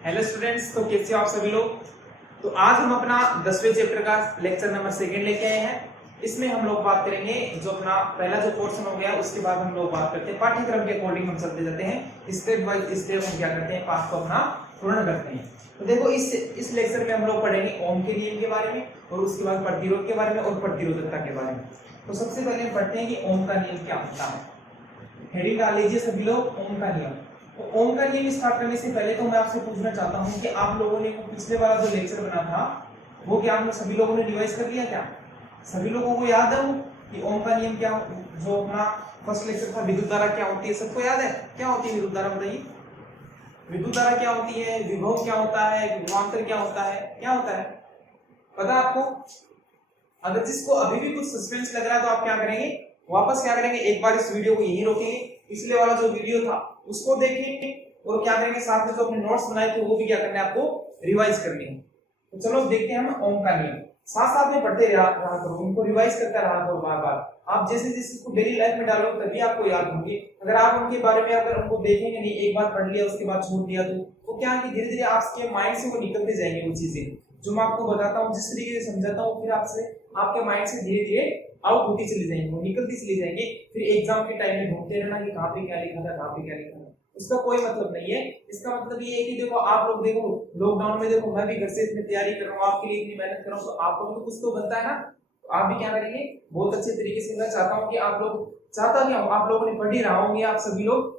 Hello students, तो कैसे हो आप सभी लोग। तो आज हम अपना 10वें चैप्टर का लेक्चर नंबर 2 लेके आए हैं। इसमें हम लोग बात करेंगे जो अपना पहला जो पोर्शन हो गया, उसके बाद हम लोग बात करते हैं पाठ्यक्रम के अकॉर्डिंग हम चलते जाते हैं, स्टेप बाय स्टेप हम क्या करते हैं, पाठ को अपना पूर्ण करते हैं। तो देखो इस लेक्चर में हम लोग पढ़ेंगे ओम के नियम के बारे में, और उसके बाद प्रतिरोध के बारे में और प्रतिरोधकता के बारे में। तो सबसे पहले हम पढ़ते हैं कि ओम का नियम क्या होता है। हेडिंग डाल लीजिए सभी लोग, ओम का नियम। तो ओम का नियम स्टार्ट करने से पहले तो मैं आपसे पूछना चाहता हूं कि आप लोगों ने पिछले वाला जो लेक्चर बना था वो क्या हम सभी लोगों ने रिवाइज कर लिया क्या? सभी लोगों को याद है वो कि ओम का नियम क्या, जो अपना फर्स्ट लेक्चर था विद्युत धारा क्या होती है, सबको याद है? क्या होती है विद्युत धारा, बताइए। विद्युत धारा क्या होती है, विभव क्या होता है, विभवांतर क्या होता है, क्या होता है, पता है आपको? अगर जिसको अभी भी कुछ सस्पेंस लग रहा है तो आप क्या करेंगे, वापस क्या करेंगे, एक बार इस वीडियो को यहीं रोकेंगे, पिछले वाला जो वीडियो था उसको देखेंगे, और क्या करेंगे साथ में जो अपने नोट्स बनाए थे वो भी क्या करना है आपको, रिवाइज करने हैं। तो चलो देखते हैं हम ओम का नियम, साथ साथ में पढ़ते रहा करो, उनको रिवाइज करता रहा करो बार बार। आप जैसे जैसे इसको डेली लाइफ में डालोगे तभी आपको याद होंगे। अगर आप उनके बारे में अगर उनको देखेंगे नहीं, एक बार पढ़ लिया उसके बाद छोड़ दिया, तो क्या है कि धीरे धीरे आपके माइंड से वो निकलते जाएंगे वो चीजें जो मैं आपको बताता हूँ, जिस तरीके से समझाता हूँ, फिर आपसे आपके माइंड से धीरे धीरे आउट होती चली जाएंगी, वो निकलती चली जाएंगे। फिर एग्जाम के टाइम में ढूंढते रहना कि कहाँ पे क्या लिखा था, कहाँ पे क्या लिखा था, उसका कोई मतलब नहीं है। इसका मतलब ये है कि देखो आप लोग, देखो लॉकडाउन में देखो मैं भी घर से इतनी तैयारी कर रहा हूँ, आपके लिए इतनी मेहनत कर रहा हूँ, तो आप लोगों को कुछ तो बनता है ना। तो आप भी क्या करेंगे, बहुत अच्छे तरीके से। मैं चाहता हूँ कि आप लोग, चाहता क्या हूँ, आप लोगों ने पढ़ ही रहा होंगे, आप सभी लोग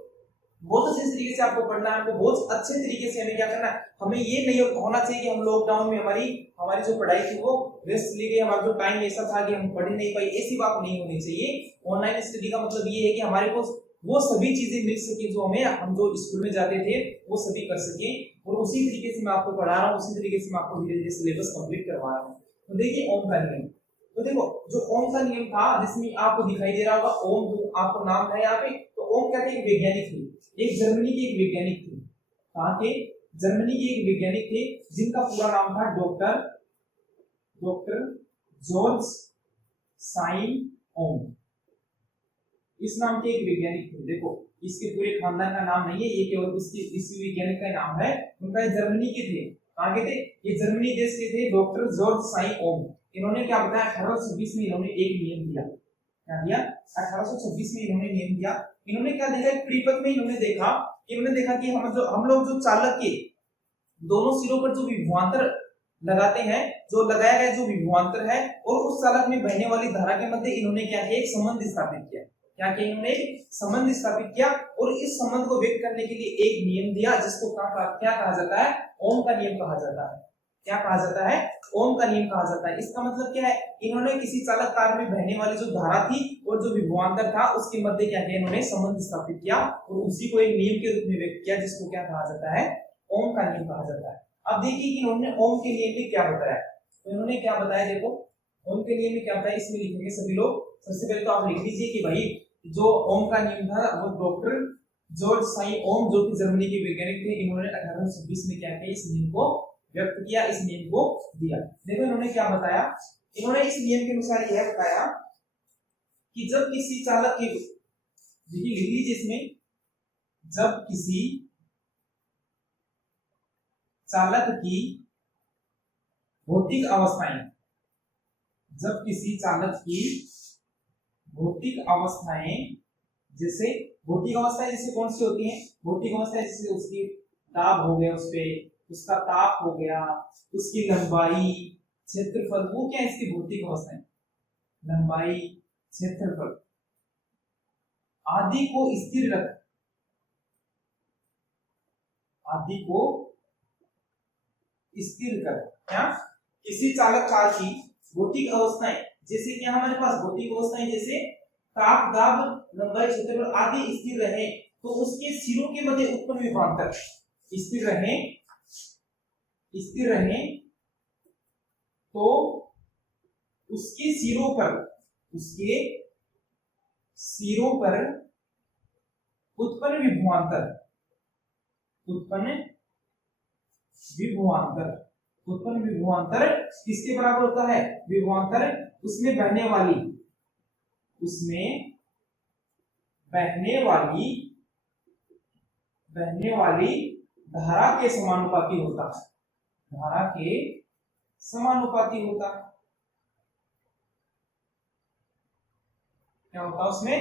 बहुत अच्छे तरीके से आपको पढ़ना है, आपको बहुत अच्छे तरीके से हमें क्या करना है, हमें ये नहीं होना चाहिए कि हम लॉकडाउन में हमारी हमारी जो पढ़ाई थी वो वेस्ट चली गई, हमारा जो टाइम ऐसा था कि हम पढ़ नहीं पाए, ऐसी बात नहीं होनी चाहिए। ऑनलाइन स्टडी का मतलब ये है कि हमारे को वो सभी चीजें मिल सके जो हमें, हम जो स्कूल में जाते थे वो सभी कर सके, और उसी तरीके से मैं आपको पढ़ा रहा हूँ, उसी तरीके से मैं आपको धीरे धीरे सिलेबस कंप्लीट करवा रहा हूँ। तो देखिए ओम का नियम, तो देखो जो ओम का नियम था जिसमें आपको दिखाई दे रहा होगा ओम, जो आपको नाम है यहाँ पे, तो ओम कहते हैं वैज्ञानिक थे, एक जर्मनी के एक वैज्ञानिक थे। कहाँ के? जर्मनी के एक वैज्ञानिक थे जिनका पूरा नाम था डॉक्टर डॉक्टर जॉर्ज साइन ओम। इस नाम के एक वैज्ञानिक थे। देखो इसके पूरे खानदान का नाम नहीं है, ये केवल उसके इसी वैज्ञानिक का नाम है। उनका जर्मनी के थे। कहाँ के थे? ये जर्मनी देश के थे, डॉक्टर जॉर्ज साइन ओम। इन्होंने क्या बताया, 1826 में इन्होंने एक नियम दिया। क्या दिया? 1826 में इन्होंने नियम दिया। इन्होंने क्या देखा, एक परिपथ में इन्होंने देखा कि हम लोग जो चालक के दोनों सिरों पर जो विभवांतर लगाते हैं, जो लगाया गया जो विभवांतर है, और उस चालक में बहने वाली धारा के मध्य इन्होंने क्या किया, एक संबंध स्थापित किया। क्या किया इन्होंने? संबंध स्थापित किया, और इस संबंध को व्यक्त करने के लिए एक नियम दिया, जिसको क्या कहा जाता है, ओम का नियम कहा जाता है। क्या कहा जाता है? ओम का नियम कहा जाता है। इसका मतलब क्या है, इन्होंने किसी चालक तार में बहने वाली जो धारा थी और जो विभवांतर था उसके मध्य क्या किया, इन्होंने संबंध स्थापित किया, और उसी को एक नियम के रूप में व्यक्त किया, जिसको क्या कहा जाता है, ओम का नियम कहा जाता है। अब देखिए कि इन्होंने ओम के नियम में क्या बताया। तो इन्होंने क्या बताया, देखो ओम के नियम में क्या बताया, इसमें लिखेंगे सभी लोग। सबसे पहले तो आप लिख लीजिए कि भाई जो ओम का नियम था वो डॉक्टर जॉर्ज साइन ओम, जो कि जर्मनी के वैज्ञानिक थे, इन्होंने 1826 में क्या किया, इस नियम को व्यक्त किया, इस नियम को दिया। देखो इन्होंने क्या बताया, इन्होंने इस नियम के अनुसार यह बताया कि जब किसी चालक की, देखिए लिख लीजिए इसमें, जब किसी चालक की भौतिक अवस्थाएं, जब किसी चालक की भौतिक अवस्थाएं, जैसे भौतिक अवस्थाएं जैसे कौन सी होती हैं, भौतिक अवस्थाएं जैसे उसकी दाब हो गया, उसपे उसका ताप हो गया, उसकी लंबाई, क्षेत्रफल, वो क्या है इसकी भौतिक अवस्थाएं, लंबाई, क्षेत्रफल आदि को स्थिर रख, आदि को स्थिर कर। क्या? किसी चालक कार की भौतिक अवस्थाएं, जैसे कि हमारे पास भौतिक अवस्थाएं जैसे ताप, दाब, लंबाई, क्षेत्रफल आदि स्थिर रहे, तो उसके सिरों के मध्य उत्पन्न विभवांतर स्थिर रहे, तो उसके सिरों पर उत्पन्न विभवांतर किसके बराबर होता है? विभवांतर उसमें बहने वाली धारा के समानुपाती होता है, धारा के समानुपाती होता है। क्या होता है उसमें,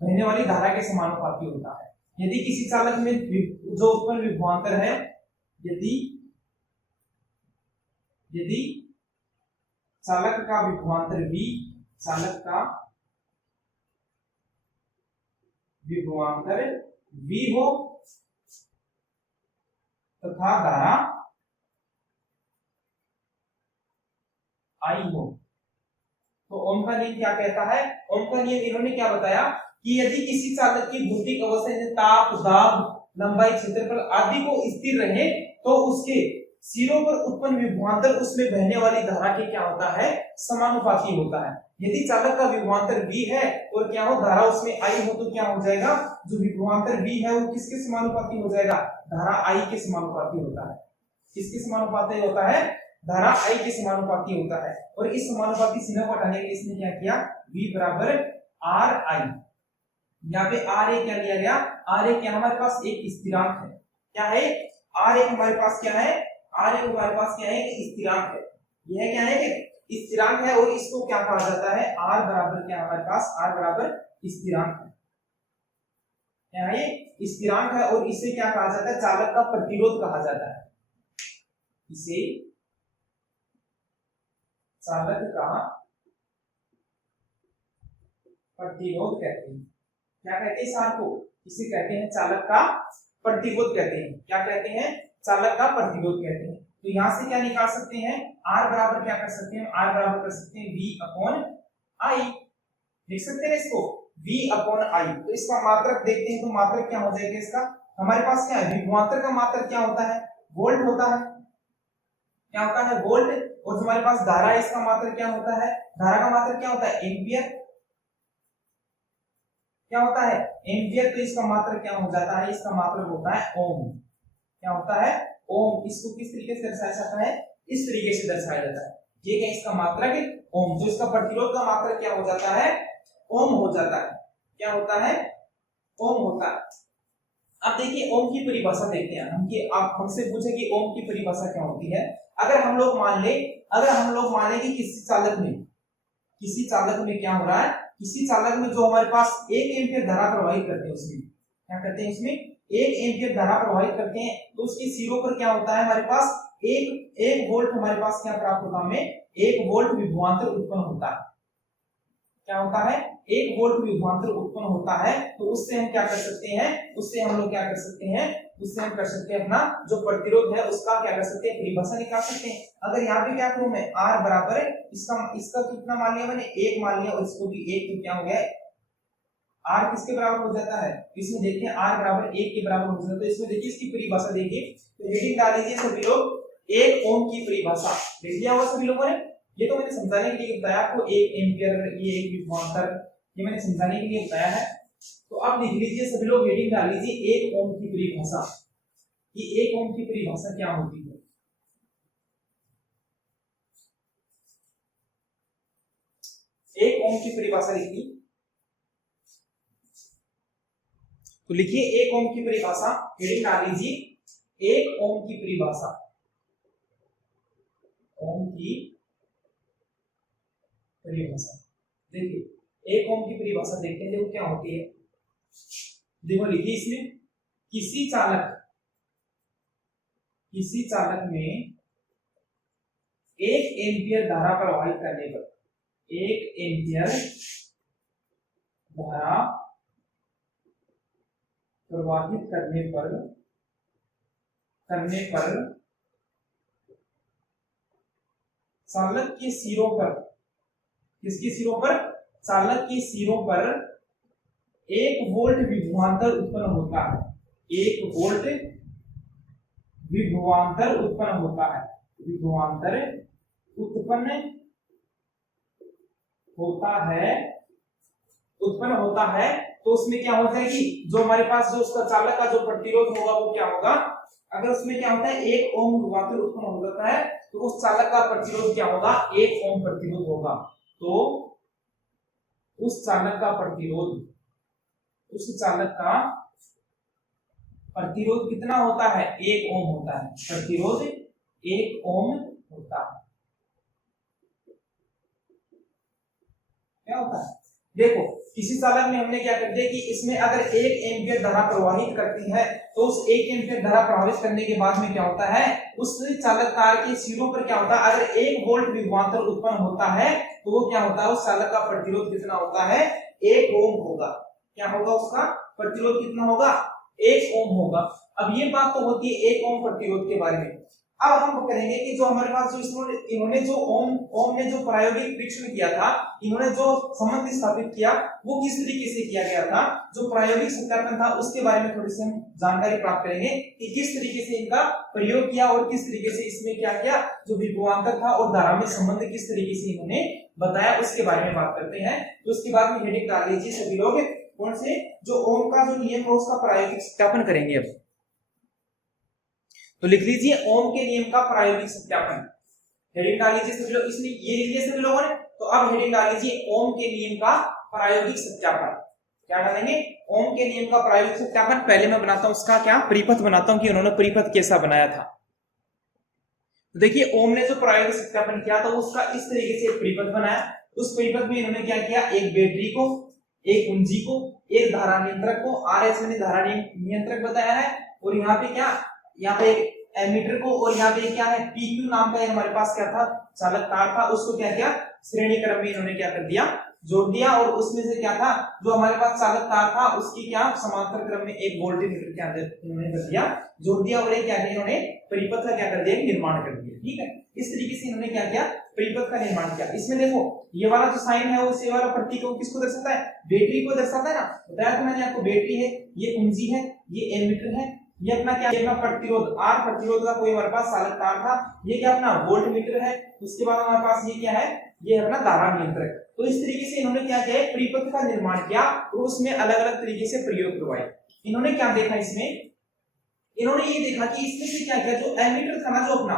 बहने वाली धारा के समानुपाती होता है। यदि किसी चालक में जो उत्पन्न विभवांतर है, यदि चालक का विभवांतर V, चालक का विभवांतर V हो तथा धारा I हो, तो ओम का नियम क्या कहता है? ओम का नियम इन्होंने क्या बताया कि यदि किसी चालक की भौतिक अवस्था जैसे ताप, दाब, लंबाई, क्षेत्रफल आदि को स्थिर रहे तो उसके सिरों पर उत्पन्न विभवांतर उसमें बहने वाली धारा के क्या होता है, समानुपाती होता है। यदि चालक का विभवांतर V है और क्या हो, धारा उसमें I हो, तो क्या हो जाएगा, जो विभवांतर V है वो किसके समानुपाती हो जाएगा, धारा I के समानुपाती होता है। किसके समानुपाती होता है, धारा I के समानुपाती होता है। और इस समानुपाती चिन्ह को हटाने के लिए इसने क्या किया, V बराबर RI, यहाँ पे RA क्या लिया गया, RA क्या हमारे पास एक स्थिरांक है, क्या है RA हमारे पास, क्या है RA हमारे पास क्या है, स्थिरांक है। यह क्या है, स्थिरांक है, और इसको क्या कहा जाता है, R बराबर क्या हमारे पास, R बराबर स्थिरांक है, क्या है स्थिरांक है। और इसे क्या कहा जाता है, चालक का प्रतिरोध कहा जाता है, इसे चालक का प्रतिरोध कहते हैं। क्या कहते हैं सार को, इसे कहते हैं चालक का प्रतिरोध कहते हैं। क्या कहते हैं, चालक का प्रतिरोध कहते हैं। तो यहां से क्या निकाल सकते हैं, R बराबर क्या कर सकते हैं, R बराबर कर सकते हैं V अपॉन I, लिख सकते हैं इसको V अपॉन I। तो इसका मात्रक देखते हैं, तो मात्रक क्या हो जाएगा इसका, हमारे पास क्या है, विभवांतर का मात्रक क्या होता है, वोल्ट होता है, क्या होता है, वोल्ट। और जो हमारे पास धारा है इसका मात्रक क्या होता है, धारा का मात्रक क्या होता है, एम्पियर, क्या होता है एम्पियर। तो इसका मात्रक क्या हो जाता है, इसका मात्रक होता है ओम, क्या होता है ओम। इसको किस तरीके से दर्शाया जाता है, इस तरीके से दर्शाया जाता है, ये क्या इसका मात्रक ओम। जो इसका प्रतिरोध का मात्रक क्या हो जाता है, ओम हो जाता है, क्या होता है, ओम होता है। अब देखिए ओम की परिभाषा देखते हैं हम, कि आप हमसे पूछे कि ओम की परिभाषा क्या होती है। अगर हम लोग मान ले कि किसी चालक में क्या हो रहा है, किसी चालक में जो हमारे पास 1 एम्पीयर धारा प्रवाहित करते हैं, उसमें क्या करते हैं, उसमें 1 एम्पीयर धारा प्रवाहित करते हैं, तो उसके सिरों पर क्या होता है, हमारे पास एक वोल्ट हमारे पास क्या प्राप्त होता है, हमें 1 वोल्ट विभवांतर उत्पन्न होता है। क्या होता है, 1 वोल्ट विभवांतर उत्पन्न होता है। तो उससे हम क्या कर सकते हैं, उससे हम लोग क्या कर सकते हैं, उससे हम कर सकते हैं अपना जो प्रतिरोध है उसका क्या कर सकते हैं, परिभाषा निकाल सकते हैं। अगर यहाँ पे क्या करूं मैं, R बराबर इसका कितना मान लिया मैंने, 1 मान लिया, और इसको भी 1, तो क्या हो गया, R किसके बराबर हो जाता है, इसमें देखिए R बराबर 1 के बराबर हो जाता है। तो इसमें देखिए इसकी परिभाषा देखिए, तो हेडिंग डाल दीजिए सभी लोग, 1 ओम की परिभाषा लिख लिया होगा सभी लोगों ने। ये तो मैंने समझाने के लिए बताया आपको, 1 एम्पियर, ये 1 विभवांतर, ये मैंने समझाने के लिए बताया है। तो अब लिख लीजिए सभी लोग, हेडिंग डाल लीजिए 1 ओम की परिभाषा, कि 1 ओम की परिभाषा क्या होती है। 1 ओम की परिभाषा लिखी, तो लिखिए 1 ओम की परिभाषा, हेडिंग डाल लीजिए 1 ओम की परिभाषा, ओम की परिभाषा। देखिए 1 ओम की परिभाषा देखते हैं, देखो क्या होती है, देखो लिखिए इसमें, किसी चालक में 1 एम्पियर धारा प्रवाहित करने पर, 1 एम्पियर धारा प्रवाहित करने पर चालक के सिरों पर, किसके सिरों पर, चालक के सिरों पर 1 वोल्ट विभवांतर उत्पन्न होता है, 1 वोल्ट विभवांतर उत्पन्न होता है, विभवांतर उत्पन्न होता है। तो उसमें क्या होता है कि जो हमारे पास जो उसका चालक का जो प्रतिरोध होगा वो क्या होगा, अगर उसमें क्या होता है 1 ओम विभवांतर उत्पन्न हो जाता है, तो उस चालक का प्रतिरोध क्या होगा, 1 ओम प्रतिरोध होगा। तो उस चालक का प्रतिरोध, उस चालक का प्रतिरोध कितना होता है, 1 ओम होता है, प्रतिरोध 1 ओम होता है। क्या होता है, देखो किसी चालक में हमने क्या कर दिया कि इसमें अगर 1 एम्पियर धारा प्रवाहित करती है तो उस 1 एम्पियर धारा प्रवाहित करने के बाद में क्या होता है, उस चालक तार के सिरों पर क्या होता है, अगर 1 वोल्ट विभवांतर उत्पन्न होता है तो वो क्या होता है, उस चालक का प्रतिरोध कितना होता है, 1 ओम होगा। क्या होगा, उसका प्रतिरोध कितना होगा, 1 ओम होगा। अब ये बात तो होती है 1 ओम प्रतिरोध के बारे में। अब हम करेंगे कि जो हमारे पास जो इन्होंने जो ओम ने जो प्रायोगिक परीक्षण किया था, इन्होंने जो संबंध स्थापित किया वो किस तरीके से किया गया था, जो प्रायोगिक सत्यापन था उसके बारे में थोड़ी सी हम जानकारी प्राप्त करेंगे कि किस तरीके से इनका प्रयोग किया और किस तरीके से इसमें क्या किया, जो विभवांतर था और धारा में संबंध किस तरीके से इन्होंने बताया उसके बारे में बात करते हैं। तो उसके बाद में हेडिंग डाल लीजिए सभी लोग, कौन से, जो ओम का जो नियम है उसका प्रायोगिक सत्यापन करेंगे। अब तो लिख लीजिए ओम के नियम का प्रायोगिक सत्यापन, हेडिंग डाल लीजिए सभी लोग, इसलिए ये लिख लिया सभी लोगों ने। तो अब हेडिंग डाल लीजिए ओम के नियम का प्रायोगिक सत्यापन। क्या डालेंगे, ओम के नियम का प्रायोगिक सत्यापन। पहले मैं बनाता हूं उसका क्या परिपथ बनाता हूं कि उन्होंने परिपथ कैसा बनाया था। तो देखिए ओम ने जो प्रायोगिक सत्यापन किया था उसका इस तरीके से परिपथ बनाया। उस परिपथ में इन्होंने क्या किया, एक बैटरी को, एक कुंजी को, एक धारा नियंत्रक को, आरएच मैंने धारा नियंत्रक बताया है, और यहाँ पे क्या, यहाँ पे एमीटर को, और यहाँ पे क्या है पीक्यू नाम का हमारे पास क्या था चालक तार था, उसको क्या किया श्रेणी क्रम में इन्होंने क्या कर दिया, जोड़ दिया। और उसमें से क्या था, जो हमारे पास चालक तार था उसकी क्या समांतर क्रम में एक वोल्टमीटर क्या इन्होंने कर दिया, जोड़ दिया, और एक क्या किया इन्होंने परिपथ का क्या कर दिया, निर्माण कर दिया। ठीक है, इस तरीके से इन्होंने क्या किया, परिपथ का निर्माण किया। इसमें देखो ये वाला जो साइन है वो ये वाला प्रतीक को किसको दर्शाता है, बैटरी को दर्शाता है ना, बताया था मैंने आपको, बैटरी है, ये कुंजी है, ये एमीटर है, ये अपना क्या, ये अपना प्रतिरोध आर प्रतिरोध का कोई हमारे पास चालक तार था, ये क्या अपना वोल्ट मीटर है, उसके बाद हमारे पास ये क्या है, ये अपना धारा नियंत्रक। तो इस तरीके से इन्होंने क्या किया, परिपथ का निर्माण किया और उसमें अलग अलग तरीके से प्रयोग करवाए। इन्होंने क्या देखा, इसमें इन्होंने ये देखा कि इसमें से क्या किया, जो एमीटर था ना जो अपना,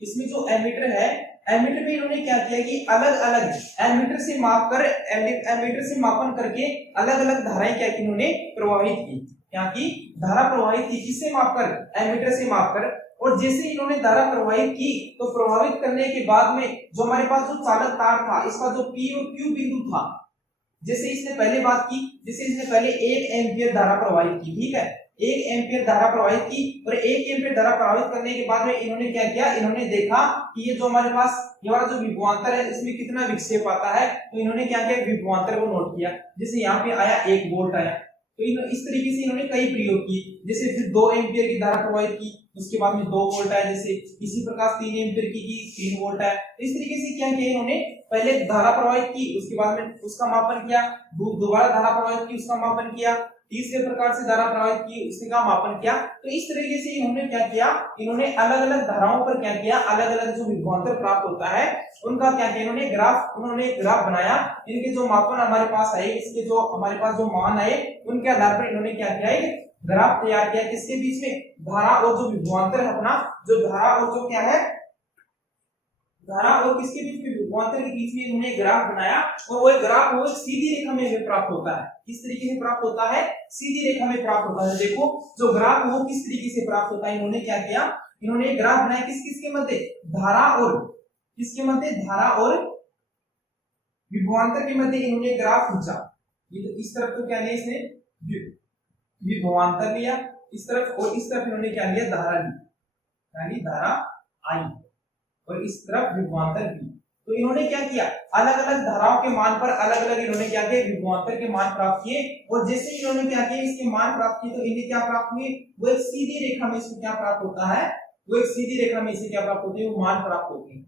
इसमें जो एमीटर है, एमीटर में इन्होंने क्या किया कि अलग अलग एमीटर से माप कर, एमीटर से मापन करके अलग अलग धाराएं क्या की इन्होंने प्रवाहित की, क्या की धारा प्रवाहित की, किससे मापकर, एमीटर से मापकर। और जैसे इन्होंने धारा प्रवाहित की तो प्रभावित करने के बाद में जो हमारे पास जो चालक तार था, इसका जो पी और क्यू बिंदु था, जैसे इसने पहले बात की, जैसे इसने पहले 1 एम्पियर धारा प्रवाहित की, ठीक है, 1 एम्पियर धारा प्रवाहित की, और 1 एम्पियर धारा प्रवाहित करने के बाद में इन्होंने क्या किया, इन्होंने देखा कि ये जो हमारे पास ये वाला जो विभवांतर है इसमें कितना विक्षेप आता है, तो इन्होंने क्या किया, विभवांतर को नोट किया। जैसे यहाँ पे आया 1 वोल्ट आया, तो इस तरीके से इन्होंने कई प्रयोग किए। जैसे फिर 2 एम्पियर की धारा प्रवाहित की, उसके बाद में 2 वोल्ट आया, जैसे इसी प्रकार 3 एम्पियर की 3 वोल्ट आया। इस तरीके से क्या किया इन्होंने, पहले धारा प्रवाहित की, उसके बाद में उसका मापन किया, दोबारा धारा प्रवाहित की, उसका मापन किया, तीसरे प्रकार से धारा प्रवाहित की, उसका मापन किया। तो इस तरीके से इन्होंने क्या किया, इन्होंने अलग अलग धाराओं पर क्या किया, अलग अलग जो विभवांतर प्राप्त होता है उनका क्या किया, उन्होंने ग्राफ बनाया। इनके जो मापन हमारे पास आए, इसके जो हमारे पास जो मान आए, उनके आधार पर इन्होंने क्या किया, ग्राफ तैयार किया। किसके बीच में, धारा और जो विभवांतर है अपना, जो धारा और जो क्या है, धारा और किसके बीच में, विभवांतर के बीच में इन्होंने ग्राफ बनाया। और वो ग्राफ वो सीधी रेखा में प्राप्त होता है। किस तरीके से प्राप्त होता है, सीधी रेखा में प्राप्त होता है। देखो जो ग्राफ वो किस तरीके से प्राप्त होता है, इन्होंने क्या किया, इन्होंने ग्राफ बनाया किस किसके मध्य, धारा और किसके मध्य, धारा और विभवांतर के मध्य इन्होंने ग्राफ खींचा। ये तो इस तरफ तो क्या लिया इसने, विभवांतर लिया इस तरफ, और इस तरफ इन्होंने क्या लिया, धारा ली, यानी धारा आई, और इस तरफ विभवांतर भी। तो इन्होंने क्या किया, अलग अलग धाराओं के मान पर अलग अलग इन्होंने क्या किया, विभवांतर के मान प्राप्त किए। और जैसे इन्होंने क्या किया, इसके मान प्राप्त किए, तो इन्हें क्या प्राप्त हुए, वो एक सीधी रेखा में इसको क्या प्राप्त होता है, वो एक सीधी रेखा में इसे क्या प्राप्त होते हैं, वो मान प्राप्त होते हैं।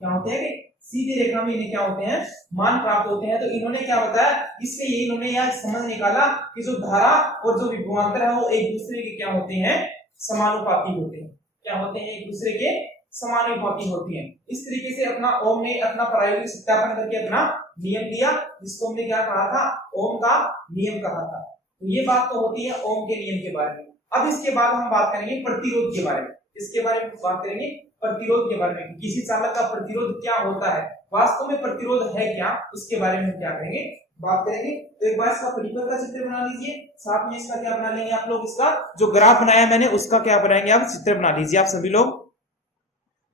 क्या होते हैं, सीधी रेखा में इन्हें क्या होते हैं, मान प्राप्त होते हैं। तो इन्होंने क्या बताया, इससे ये इन्होंने यह समझ निकाला कि जो धारा और जो विभवांतर है वो एक दूसरे के क्या होते हैं, समानुपाती होते हैं। क्या होते हैं, एक दूसरे के समानुपाती होती हैं। इस तरीके से अपना ओम ने अपना प्रायोगिक सत्यापन करके अपना नियम दिया, जिसको हमने क्या कहा था, ओम का नियम कहा था। तो ये बात तो होती है ओम के नियम के बारे में। अब इसके बाद हम बात करेंगे प्रतिरोध के बारे में। इसके बारे में बात करेंगे प्रतिरोध के बारे में, किसी चालक का प्रतिरोध क्या होता है, वास्तव में प्रतिरोध है क्या, उसके बारे में क्या करेंगे, बात करेंगे। तो एक बार इसका परिपथ का चित्र बना लीजिए, साथ में इसका क्या बना लेंगे आप लोग, इसका जो ग्राफ बनाया मैंने उसका क्या बनाएंगे आप, चित्र बना लीजिए आप सभी लोग।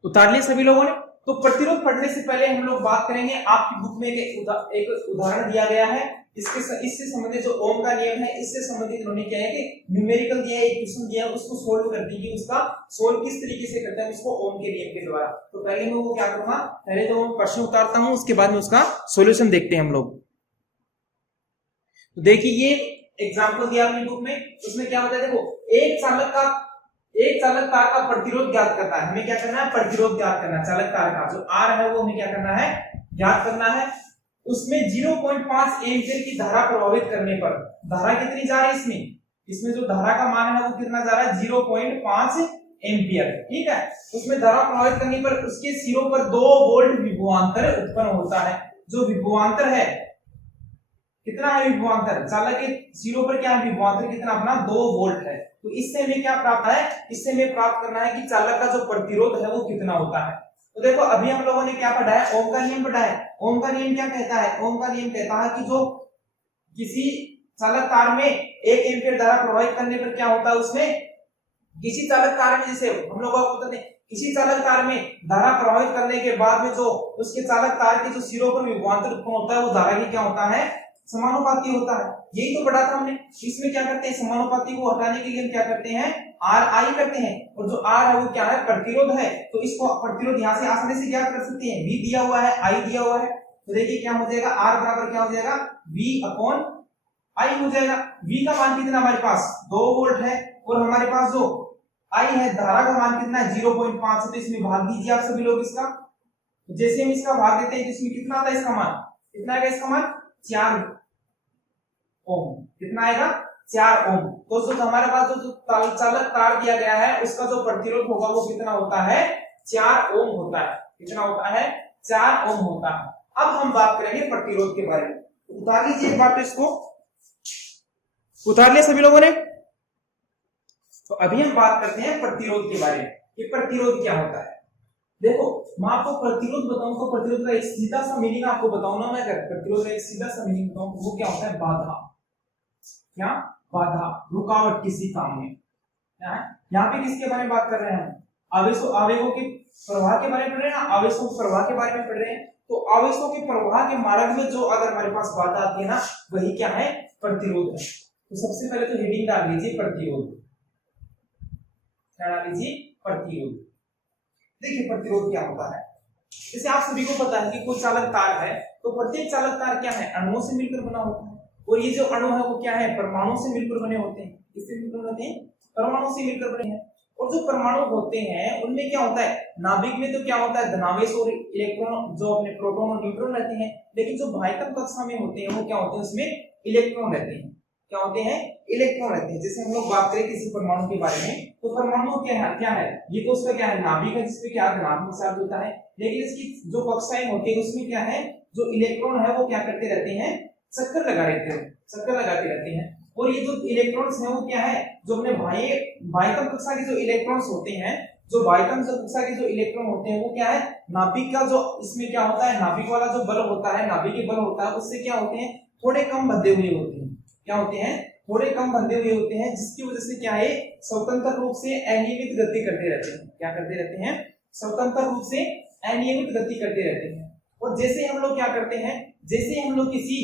उतार लिए सभी लोगों ने। तो प्रतिरोध पढ़ने से पहले हम लोग बात करेंगे, आपकी बुक में एक उदाहरण दिया गया है, इससे संबंधित जो ओम का नियम है इससे संबंधित उन्होंने क्या है कि न्यूमेरिकल दिया है, इक्वेशन दिया है, उसको सोल्व कर दीजिए। उसका सोल्व किस तरीके से करते हैं उसको ओम के नियम के द्वारा। तो पहले मैं वो क्या करूंगा, पहले तो मैं प्रश्न उतारता हूं, उसके बाद में उसका सॉल्यूशन देखते हैं हम लोग। तो देखिए ये एग्जांपल दिया अपनी बुक में, उसमें क्या होता है, देखो एक चालक तार का प्रतिरोध ज्ञात करना है। हमें क्या करना है, प्रतिरोध ज्ञात करना है। चालक तार का जो आर है वो हमें क्या करना है, ज्ञात करना है। उसमें 0.5 एम्पीयर की धारा प्रभावित करने पर, धारा कितनी जा रही है इसमें जो धारा का मान है वो कितना जा रहा है, 0.5 एम्पीयर। ठीक है, उसमें धारा प्रभावित करने पर उसके सिरों पर 2 वोल्ट विभवांतर उत्पन्न होता है। जो विभवांतर है कितना है, विभवांतर चालक के सिरों पर क्या है, विभवांतर कितना अपना 2 वोल्ट है। तो इससे हमें क्या प्राप्त है, इससे हमें प्राप्त करना है कि चालक का जो प्रतिरोध है वो कितना होता है। तो देखो अभी हम लोगों ने क्या पढ़ा है, ओम का नियम पढ़ा है। ओम का नियम क्या कहता है, ओम का नियम कहता है कि जो किसी चालक तार में 1 एम्पीयर धारा प्रवाहित करने पर क्या होता है, उसमें किसी चालक तार में, जैसे हम लोग आपको बताते हैं, किसी चालक तार में धारा प्रवाहित करने के बाद में जो उसके चालक तार के जो सिरों पर विभवांतर उत्पन्न होता है वो धारा की क्या होता है, समानुपाती होता है। यही तो पढ़ा था हमने। इसमें क्या करते हैं, समानुपाती को हटाने के लिए हम क्या करते हैं, आर आई करते हैं, और जो आर है वो क्या है, प्रतिरोध है। तो इसको प्रतिरोध यहां से आसानी से क्या कर सकते हैं, वी दिया हुआ है, आई दिया हुआ है। तो देखिए क्या हो जाएगा, आर बराबर क्या हो जाएगा, वी अपॉन आई हो जाएगा। वी का मान कितना हमारे पास 2 वोल्ट है, और हमारे पास जो आई है धारा का मान कितना है 0.5 है। तो इसमें भाग दीजिए आप सभी लोग इसका। तो जैसे हम इसका भाग देते हैं तो इसमें कितना आता है, इसका मान कितना आएगा, इसका मान 4 ओम। कितना आएगा, 4 ओम। तो जो हमारे पास जो चालक तार दिया गया है उसका जो प्रतिरोध होगा वो कितना होता है, 4 ओम होता है। कितना होता है, 4 ओम होता है। अब हम बात करेंगे प्रतिरोध के बारे में। उतार लीजिए एक बार, इसको उतार लिया सभी लोगों ने। तो अभी हम बात करते हैं प्रतिरोध के बारे में कि प्रतिरोध क्या होता है। देखो मैं आपको प्रतिरोध बताऊं तो प्रतिरोध का एक सीधा सा मीनिंग आपको बताऊं ना, मैं प्रतिरोध का एक सीधा सा मीनिंग बताऊं वो क्या होता है, बाधा। क्या, बाधा, रुकावट किसी काम में। क्या है, यहाँ पे किसके बारे में बात कर रहे हैं, आवेशों के प्रवाह के बारे में पढ़ रहे हैं, आवेशों के प्रवाह के बारे में पढ़ रहे हैं। तो आवेशों के प्रवाह के मार्ग में जो अगर हमारे पास बाधा आती है ना, वही क्या है, प्रतिरोध है। तो सबसे पहले तो हेडिंग डाल लीजिए प्रतिरोध। क्या डाल लीजिए, प्रतिरोध। देखिए प्रतिरोध क्या होता है, जैसे आप सभी को पता है कि कोई चालक तार है, तो प्रत्येक चालक तार क्या है, अणुओं से मिलकर बना होता है। और ये जो अणु है वो क्या है, परमाणु से मिलकर बने होते हैं। किससे मिलकर बने हैं, परमाणु से मिलकर बने हैं। और जो परमाणु होते हैं उनमें क्या होता है, नाभिक में तो क्या होता है, धनावेश और इलेक्ट्रॉन, जो अपने प्रोटॉन और न्यूट्रॉन रहते हैं। लेकिन जो बाह्यतम कक्षा में होते हैं वो क्या होते हैं, उसमें इलेक्ट्रॉन रहते हैं। क्या होते हैं, इलेक्ट्रॉन रहते हैं। जैसे हम लोग बात करें किसी परमाणु के बारे में, तो परमाणु क्या है, ये तो उसका क्या है, नाभिक है जिसपे क्या धनात्मक चार्ज होता है। लेकिन इसकी जो कक्षाएं होती है उसमें क्या है, जो इलेक्ट्रॉन है वो क्या करते रहते हैं, चक्कर लगाते रहते हैं। और ये जो इलेक्ट्रॉन्स हैं वो क्या है, जो अपने बाह्यतम कक्षा के जो इलेक्ट्रॉन्स होते हैं, जो बाह्यतम कक्षा के जो इलेक्ट्रॉन होते हैं वो क्या है, नाभिक का जो इसमें क्या होता है, नाभिक वाला जो बल होता है, नाभिकीय बल होता है, उससे क्या होते हैं, थोड़े कम बंधे हुए होते हैं। क्या होते हैं, थोड़े कम बंधे हुए होते हैं, जिसकी वजह से क्या है, स्वतंत्र रूप से अनियमित गति करते रहते हैं। क्या करते रहते हैं, स्वतंत्र रूप से अनियमित गति करते रहते हैं। और जैसे हम लोग क्या करते हैं, जैसे हम लोग किसी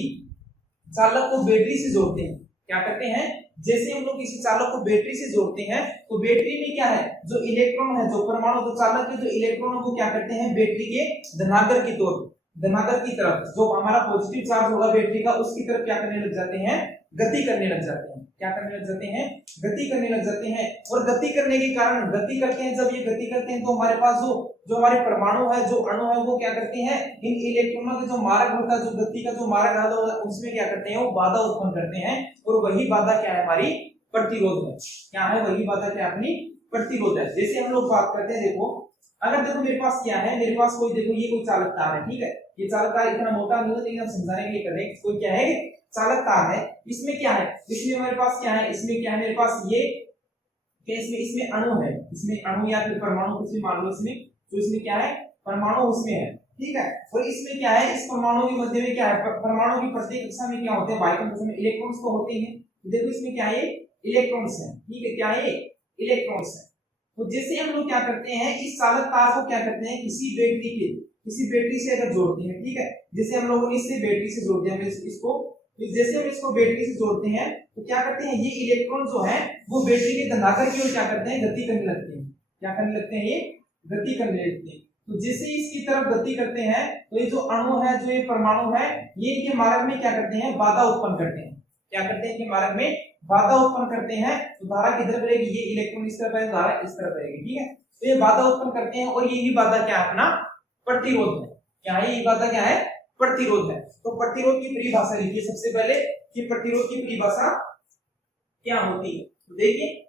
चालक को बैटरी से जोड़ते हैं, क्या करते हैं, जैसे हम लोग किसी चालक को बैटरी से जोड़ते हैं, तो बैटरी में क्या है, जो इलेक्ट्रॉन है, जो परमाणु, जो चालक के जो इलेक्ट्रॉन है वो क्या करते हैं, बैटरी के धनागर की तरफ, जो हमारा पॉजिटिव चार्ज होगा बैटरी का, उसकी तरफ क्या करने लग जाते हैं, गति करने लग जाते हैं। क्या करने लग जाते हैं, गति करने लग जाते हैं। और गति करने के कारण, गति करते हैं, जब ये गति करते हैं तो हमारे पास जो हमारे परमाणु है, जो अणु है, वो क्या करते हैं, इन इलेक्ट्रॉनों के जो मार्ग होता है, जो गति का जो मार्ग है उसमें क्या करते हैं, वो बाधा उत्पन्न करते हैं। और वही बाधा क्या है, हमारी प्रतिरोध है। क्या है, वही बाधा क्या अपनी प्रतिरोध है। जैसे हम लोग बात करते हैं, देखो अगर देखो मेरे पास क्या है, मेरे पास कोई, देखो ये कोई चालक तार है, ठीक है, ये चालक तार इतना मोटा नहीं है, लेकिन हम समझाने के लिए कर रहे हैं। कोई क्या है, चालक तार है, इसमें क्या है, इसमें हमारे पास क्या है, इसमें क्या है, मेरे पास ये इसमें अणु है, इसमें अणु या फिर परमाणु कुछ भी मान लो, इसमें तो इसमें क्या है, परमाणु उसमें है, ठीक है। और इसमें क्या है, इस परमाणु के मध्य में क्या है, परमाणु की प्रत्येक कक्षा में क्या होते हैं, बाह्य कक्षा में इलेक्ट्रॉन्स तो होते हैं। देखो इसमें क्या है, इलेक्ट्रॉन्स है, ठीक है, क्या है, इलेक्ट्रॉन्स है। तो जैसे हम लोग क्या करते हैं, इस चालक तार को क्या करते हैं, किसी बैटरी से अगर जोड़ते हैं, ठीक है, जैसे हम लोग इससे बैटरी से जोड़ते हैं इसको, जैसे हम इसको बैटरी से जोड़ते हैं तो क्या करते हैं, ये इलेक्ट्रॉन जो है वो बैटरी के धनात्मक की ओर क्या करते हैं, गति करने लगते हैं। क्या करने लगते हैं, ये गति करने लगते हैं। तो जैसे इसकी तरफ गति करते हैं तो ये जो अणु है, जो ये परमाणु है, ये इनके मार्ग में क्या करते हैं, बाधा उत्पन्न करते हैं। क्या करते हैं, इनके मार्ग में बाधा उत्पन्न करते हैं। तो धारा किधर बहेगी, ये इलेक्ट्रॉन इस तरफ है, धारा इस तरफ बहेगी, ठीक है। तो ये बाधा उत्पन्न करते हैं और यही बाधा क्या है, अपना प्रतिरोध है। क्या है, ये बाधा क्या है, प्रतिरोध है। तो प्रतिरोध की परिभाषा लिखिए सबसे पहले कि प्रतिरोध की परिभाषा क्या होती है। तो देखिए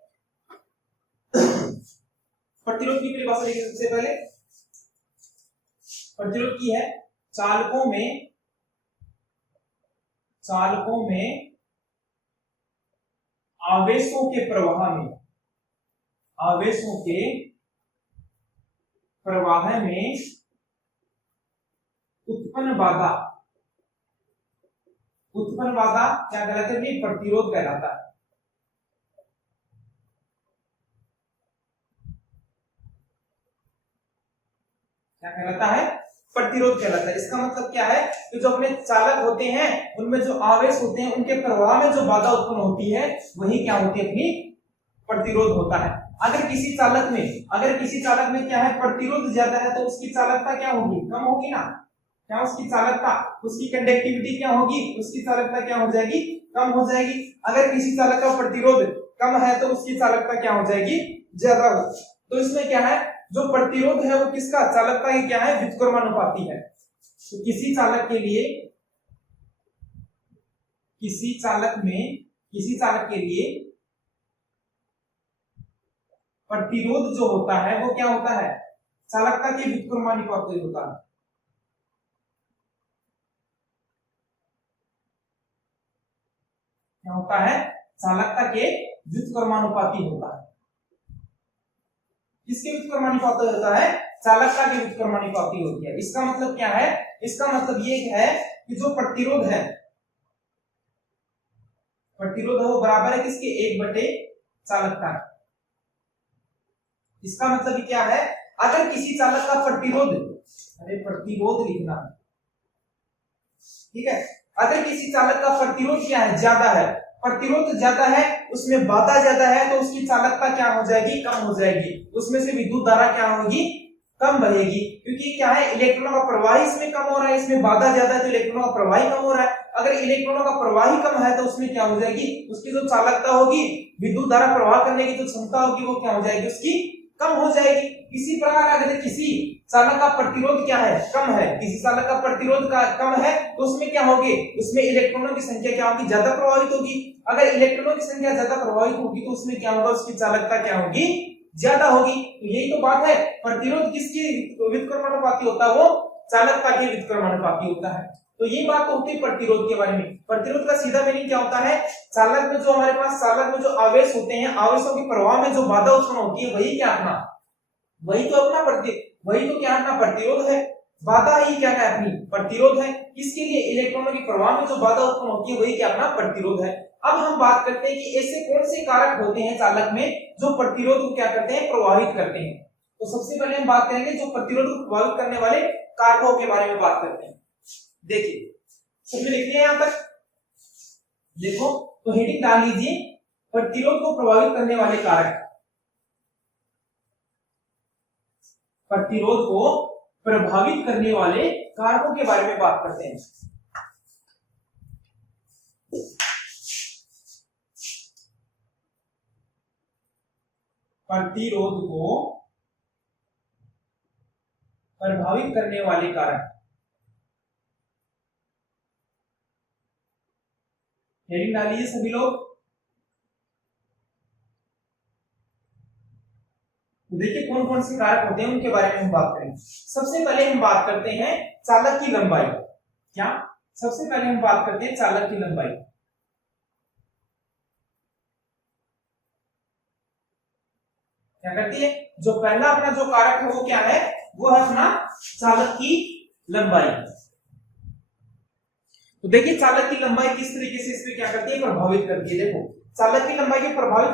प्रतिरोध की परिभाषा लिखिए सबसे पहले। प्रतिरोध की है, चालकों में आवेशों के प्रवाह में उत्पन्न बाधा क्या कहलाता है, प्रतिरोध कहलाता है। क्या कहलाता है, प्रतिरोध कहलाता है। इसका मतलब क्या है कि जो अपने चालक होते हैं उनमें जो आवेश होते हैं उनके प्रवाह में जो बाधा उत्पन्न होती है वही क्या होती है, अपनी प्रतिरोध होता है। अगर किसी चालक में क्या है, प्रतिरोध ज्यादा है तो उसकी चालकता क्या होगी, कम होगी ना। क्या उसकी चालकता, उसकी कंडक्टिविटी क्या होगी, उसकी चालकता क्या हो जाएगी, कम हो जाएगी। अगर किसी चालक का प्रतिरोध कम है तो उसकी चालकता क्या हो जाएगी, ज्यादा हो। तो इसमें क्या है, जो प्रतिरोध है वो किसका, चालकता की क्या है, व्युत्क्रमानुपाती है। तो किसी चालक के लिए प्रतिरोध जो होता है वो क्या होता है, चालकता के व्युत्क्रमानुपाती होता है। क्या होता है, चालकता के व्युत्क्रमानुपाती होता है। किसके व्युत्क्रमानुपाती होता है, चालकता के व्युत्क्रमानुपाती होती है। इसका मतलब क्या है, इसका मतलब ये है कि जो प्रतिरोध है वो बराबर है किसके, 1 बटे चालकता। इसका मतलब क्या है, अगर किसी चालक का प्रतिरोध लिखना, ठीक है, अगर किसी चालक का प्रतिरोध क्या है, ज्यादा है, प्रतिरोध ज्यादा है, उसमें बाधा ज्यादा है, तो उसकी चालकता क्या हो जाएगी, कम हो जाएगी। उसमें से विद्युत धारा क्या होगी, कम बहेगी। क्योंकि क्या है, इलेक्ट्रॉनों का प्रवाह इसमें कम हो रहा है, इसमें बाधा ज्यादा है तो इलेक्ट्रॉनों का प्रवाह कम हो रहा है। अगर इलेक्ट्रॉनों का प्रवाह कम है तो उसमें क्या हो जाएगी, उसकी जो चालकता होगी, विद्युत धारा प्रवाह करने की जो क्षमता होगी वो क्या हो जाएगी, उसकी कम हो जाएगी। इसी प्रकार अगर किसी चालक का प्रतिरोध क्या है, कम है, किसी चालक का प्रतिरोध का कम है तो उसमें क्या होगी, उसमें इलेक्ट्रॉनों की संख्या क्या होगी, ज्यादा प्रभावित होगी। अगर इलेक्ट्रॉनों की संख्या ज्यादा प्रभावित होगी तो उसमें क्या होगा, उसकी चालकता क्या होगी, ज्यादा होगी। तो यही तो बात है, प्रतिरोध किसके व्युत्क्रमानुपाती होता है, वो चालकता के व्युत्क्रमानुपाती होता है। तो ये बात तो होती है प्रतिरोध के बारे में। प्रतिरोध का सीधा मीनिंग क्या होता है, चालक में जो हमारे पास चालक में जो आवेश होते हैं, आवेशों के प्रवाह में जो बाधा उत्पन्न होती है वही क्या अपना, वही तो क्या अपना प्रतिरोध है। बाधा ही क्या है, अपनी प्रतिरोध है। किसके लिए, इलेक्ट्रॉनों के प्रवाह में जो बाधा उत्पन्न होती है वही क्या अपना प्रतिरोध है। अब हम बात करते हैं कि ऐसे कौन से कारक होते हैं चालक में जो प्रतिरोध को क्या करते हैं, प्रभावित करते हैं। तो सबसे पहले हम बात करेंगे जो प्रतिरोध को प्रभावित करने वाले कारकों के बारे में बात करते हैं। देखिए सबने लिख लिया यहां तक, देखो तो हेडिंग डाल लीजिए, प्रतिरोध को प्रभावित करने वाले कारक। प्रतिरोध को प्रभावित करने वाले कारकों के बारे में बात करते हैं। प्रतिरोध को प्रभावित करने वाले कारक, हेडिंग डालिए सभी लोग। देखिए कौन कौन से कारक होते हैं उनके बारे में हम बात करेंगे। सबसे पहले हम बात करते हैं चालक की लंबाई। क्या, सबसे पहले हम बात करते हैं चालक की लंबाई। क्या करती है, जो पहला अपना जो कारक है वो क्या है, वो है अपना चालक की लंबाई। तो देखिए चालक की लंबाई किस तरीके से इसमें क्या करती है, प्रभावित करती है। देखो चालक की लंबाई को प्रभावित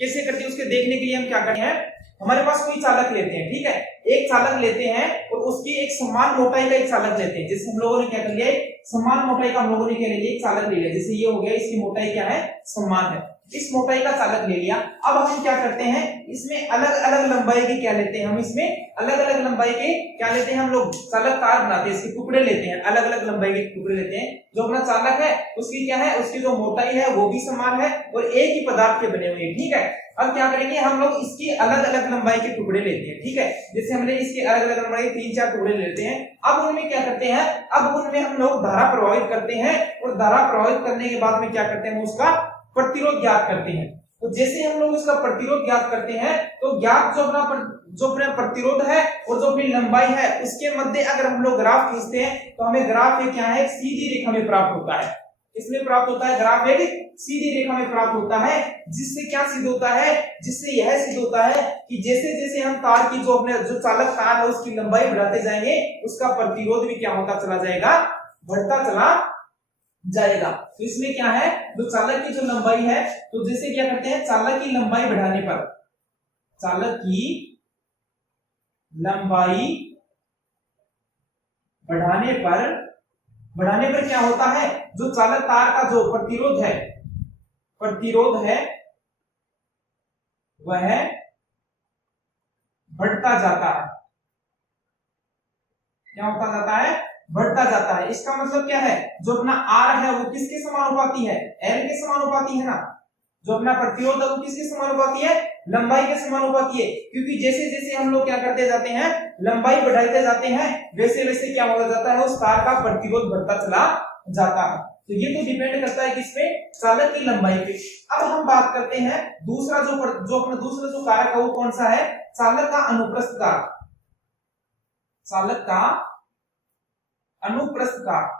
कैसे करती है उसके देखने के लिए हम क्या करते हैं, हमारे पास कोई चालक लेते हैं, ठीक है, एक चालक लेते हैं और उसकी एक समान मोटाई का एक चालक लेते हैं। जैसे हम लोगों ने क्या कर लिया, समान मोटाई का हम लोगों ने क्या ले लिया, एक चालक ले लिया। जैसे ये हो गया, इसकी मोटाई क्या है, समान है, इस मोटाई का चालक ले लिया। अब हम क्या करते हैं, इसमें अलग अलग लंबाई के क्या लेते हैं, हम इसमें अलग अलग लंबाई के क्या लेते हैं, हम लोग चालक तार बनाते हैं, इसके टुकड़े लेते हैं, अलग अलग लंबाई के टुकड़े लेते हैं। जो अपना चालक है उसकी क्या है, उसकी जो मोटाई है वो भी समान है और एक ही पदार्थ के बने हुए हैं, ठीक है। अब क्या करेंगे, हम लोग इसकी अलग अलग लंबाई के टुकड़े लेते हैं, ठीक है। जैसे हमने इसके अलग अलग लंबाई 3-4 टुकड़े लेते हैं। अब उनमें क्या करते हैं, अब उनमें हम लोग धारा प्रवाहित करते हैं और धारा प्रवाहित करने के बाद में क्या करते हैं, उसका प्रतिरोध ज्ञात करते हैं। तो जैसे हम लोग इसका प्रतिरोध ज्ञात करते हैं तो ज्ञात जो अपना प्रतिरोध है और जो अपनी लंबाई है उसके मध्य अगर हम लोग ग्राफ खींचते हैं तो हमें ग्राफ ये क्या है, सीधी रेखा में प्राप्त होता है। इसमें प्राप्त होता है ग्राफ एक सीधी रेखा में प्राप्त होता है, जिससे क्या सिद्ध होता है, जिससे यह सिद्ध होता है कि जैसे जैसे हम तार की जो अपने जो चालक तार है उसकी लंबाई बढ़ाते जाएंगे उसका प्रतिरोध भी क्या होता चला जाएगा, बढ़ता चला जाएगा। तो इसमें क्या है, जो चालक की जो लंबाई है, तो जैसे क्या करते हैं, चालक की लंबाई बढ़ाने पर, चालक की लंबाई बढ़ाने पर क्या होता है, जो चालक तार का जो प्रतिरोध है वह बढ़ता जाता है। क्या होता जाता है, बढ़ता जाता है। इसका मतलब क्या है, जो अपना R है वो किसके समानुपाती है, L के समानुपाती है ना। जो अपना प्रतिरोध है वो किसके समानुपाती है, लंबाई के समानुपाती है। क्योंकि जैसे जैसे हम लोग क्या करते जाते हैं, लंबाई बढ़ाते जाते हैं, वैसे वैसे क्या होता जाता है, उस तार का प्रतिरोध बढ़ता चला जाता है। तो ये तो डिपेंड करता है किसपे, चालक की लंबाई पे। अब हम बात करते हैं दूसरा जो अपना दूसरा जो कारक है वो कौन सा है, चालक का अनुप्रस्थ कारक। चालक का अनुप्रस्थ कारक,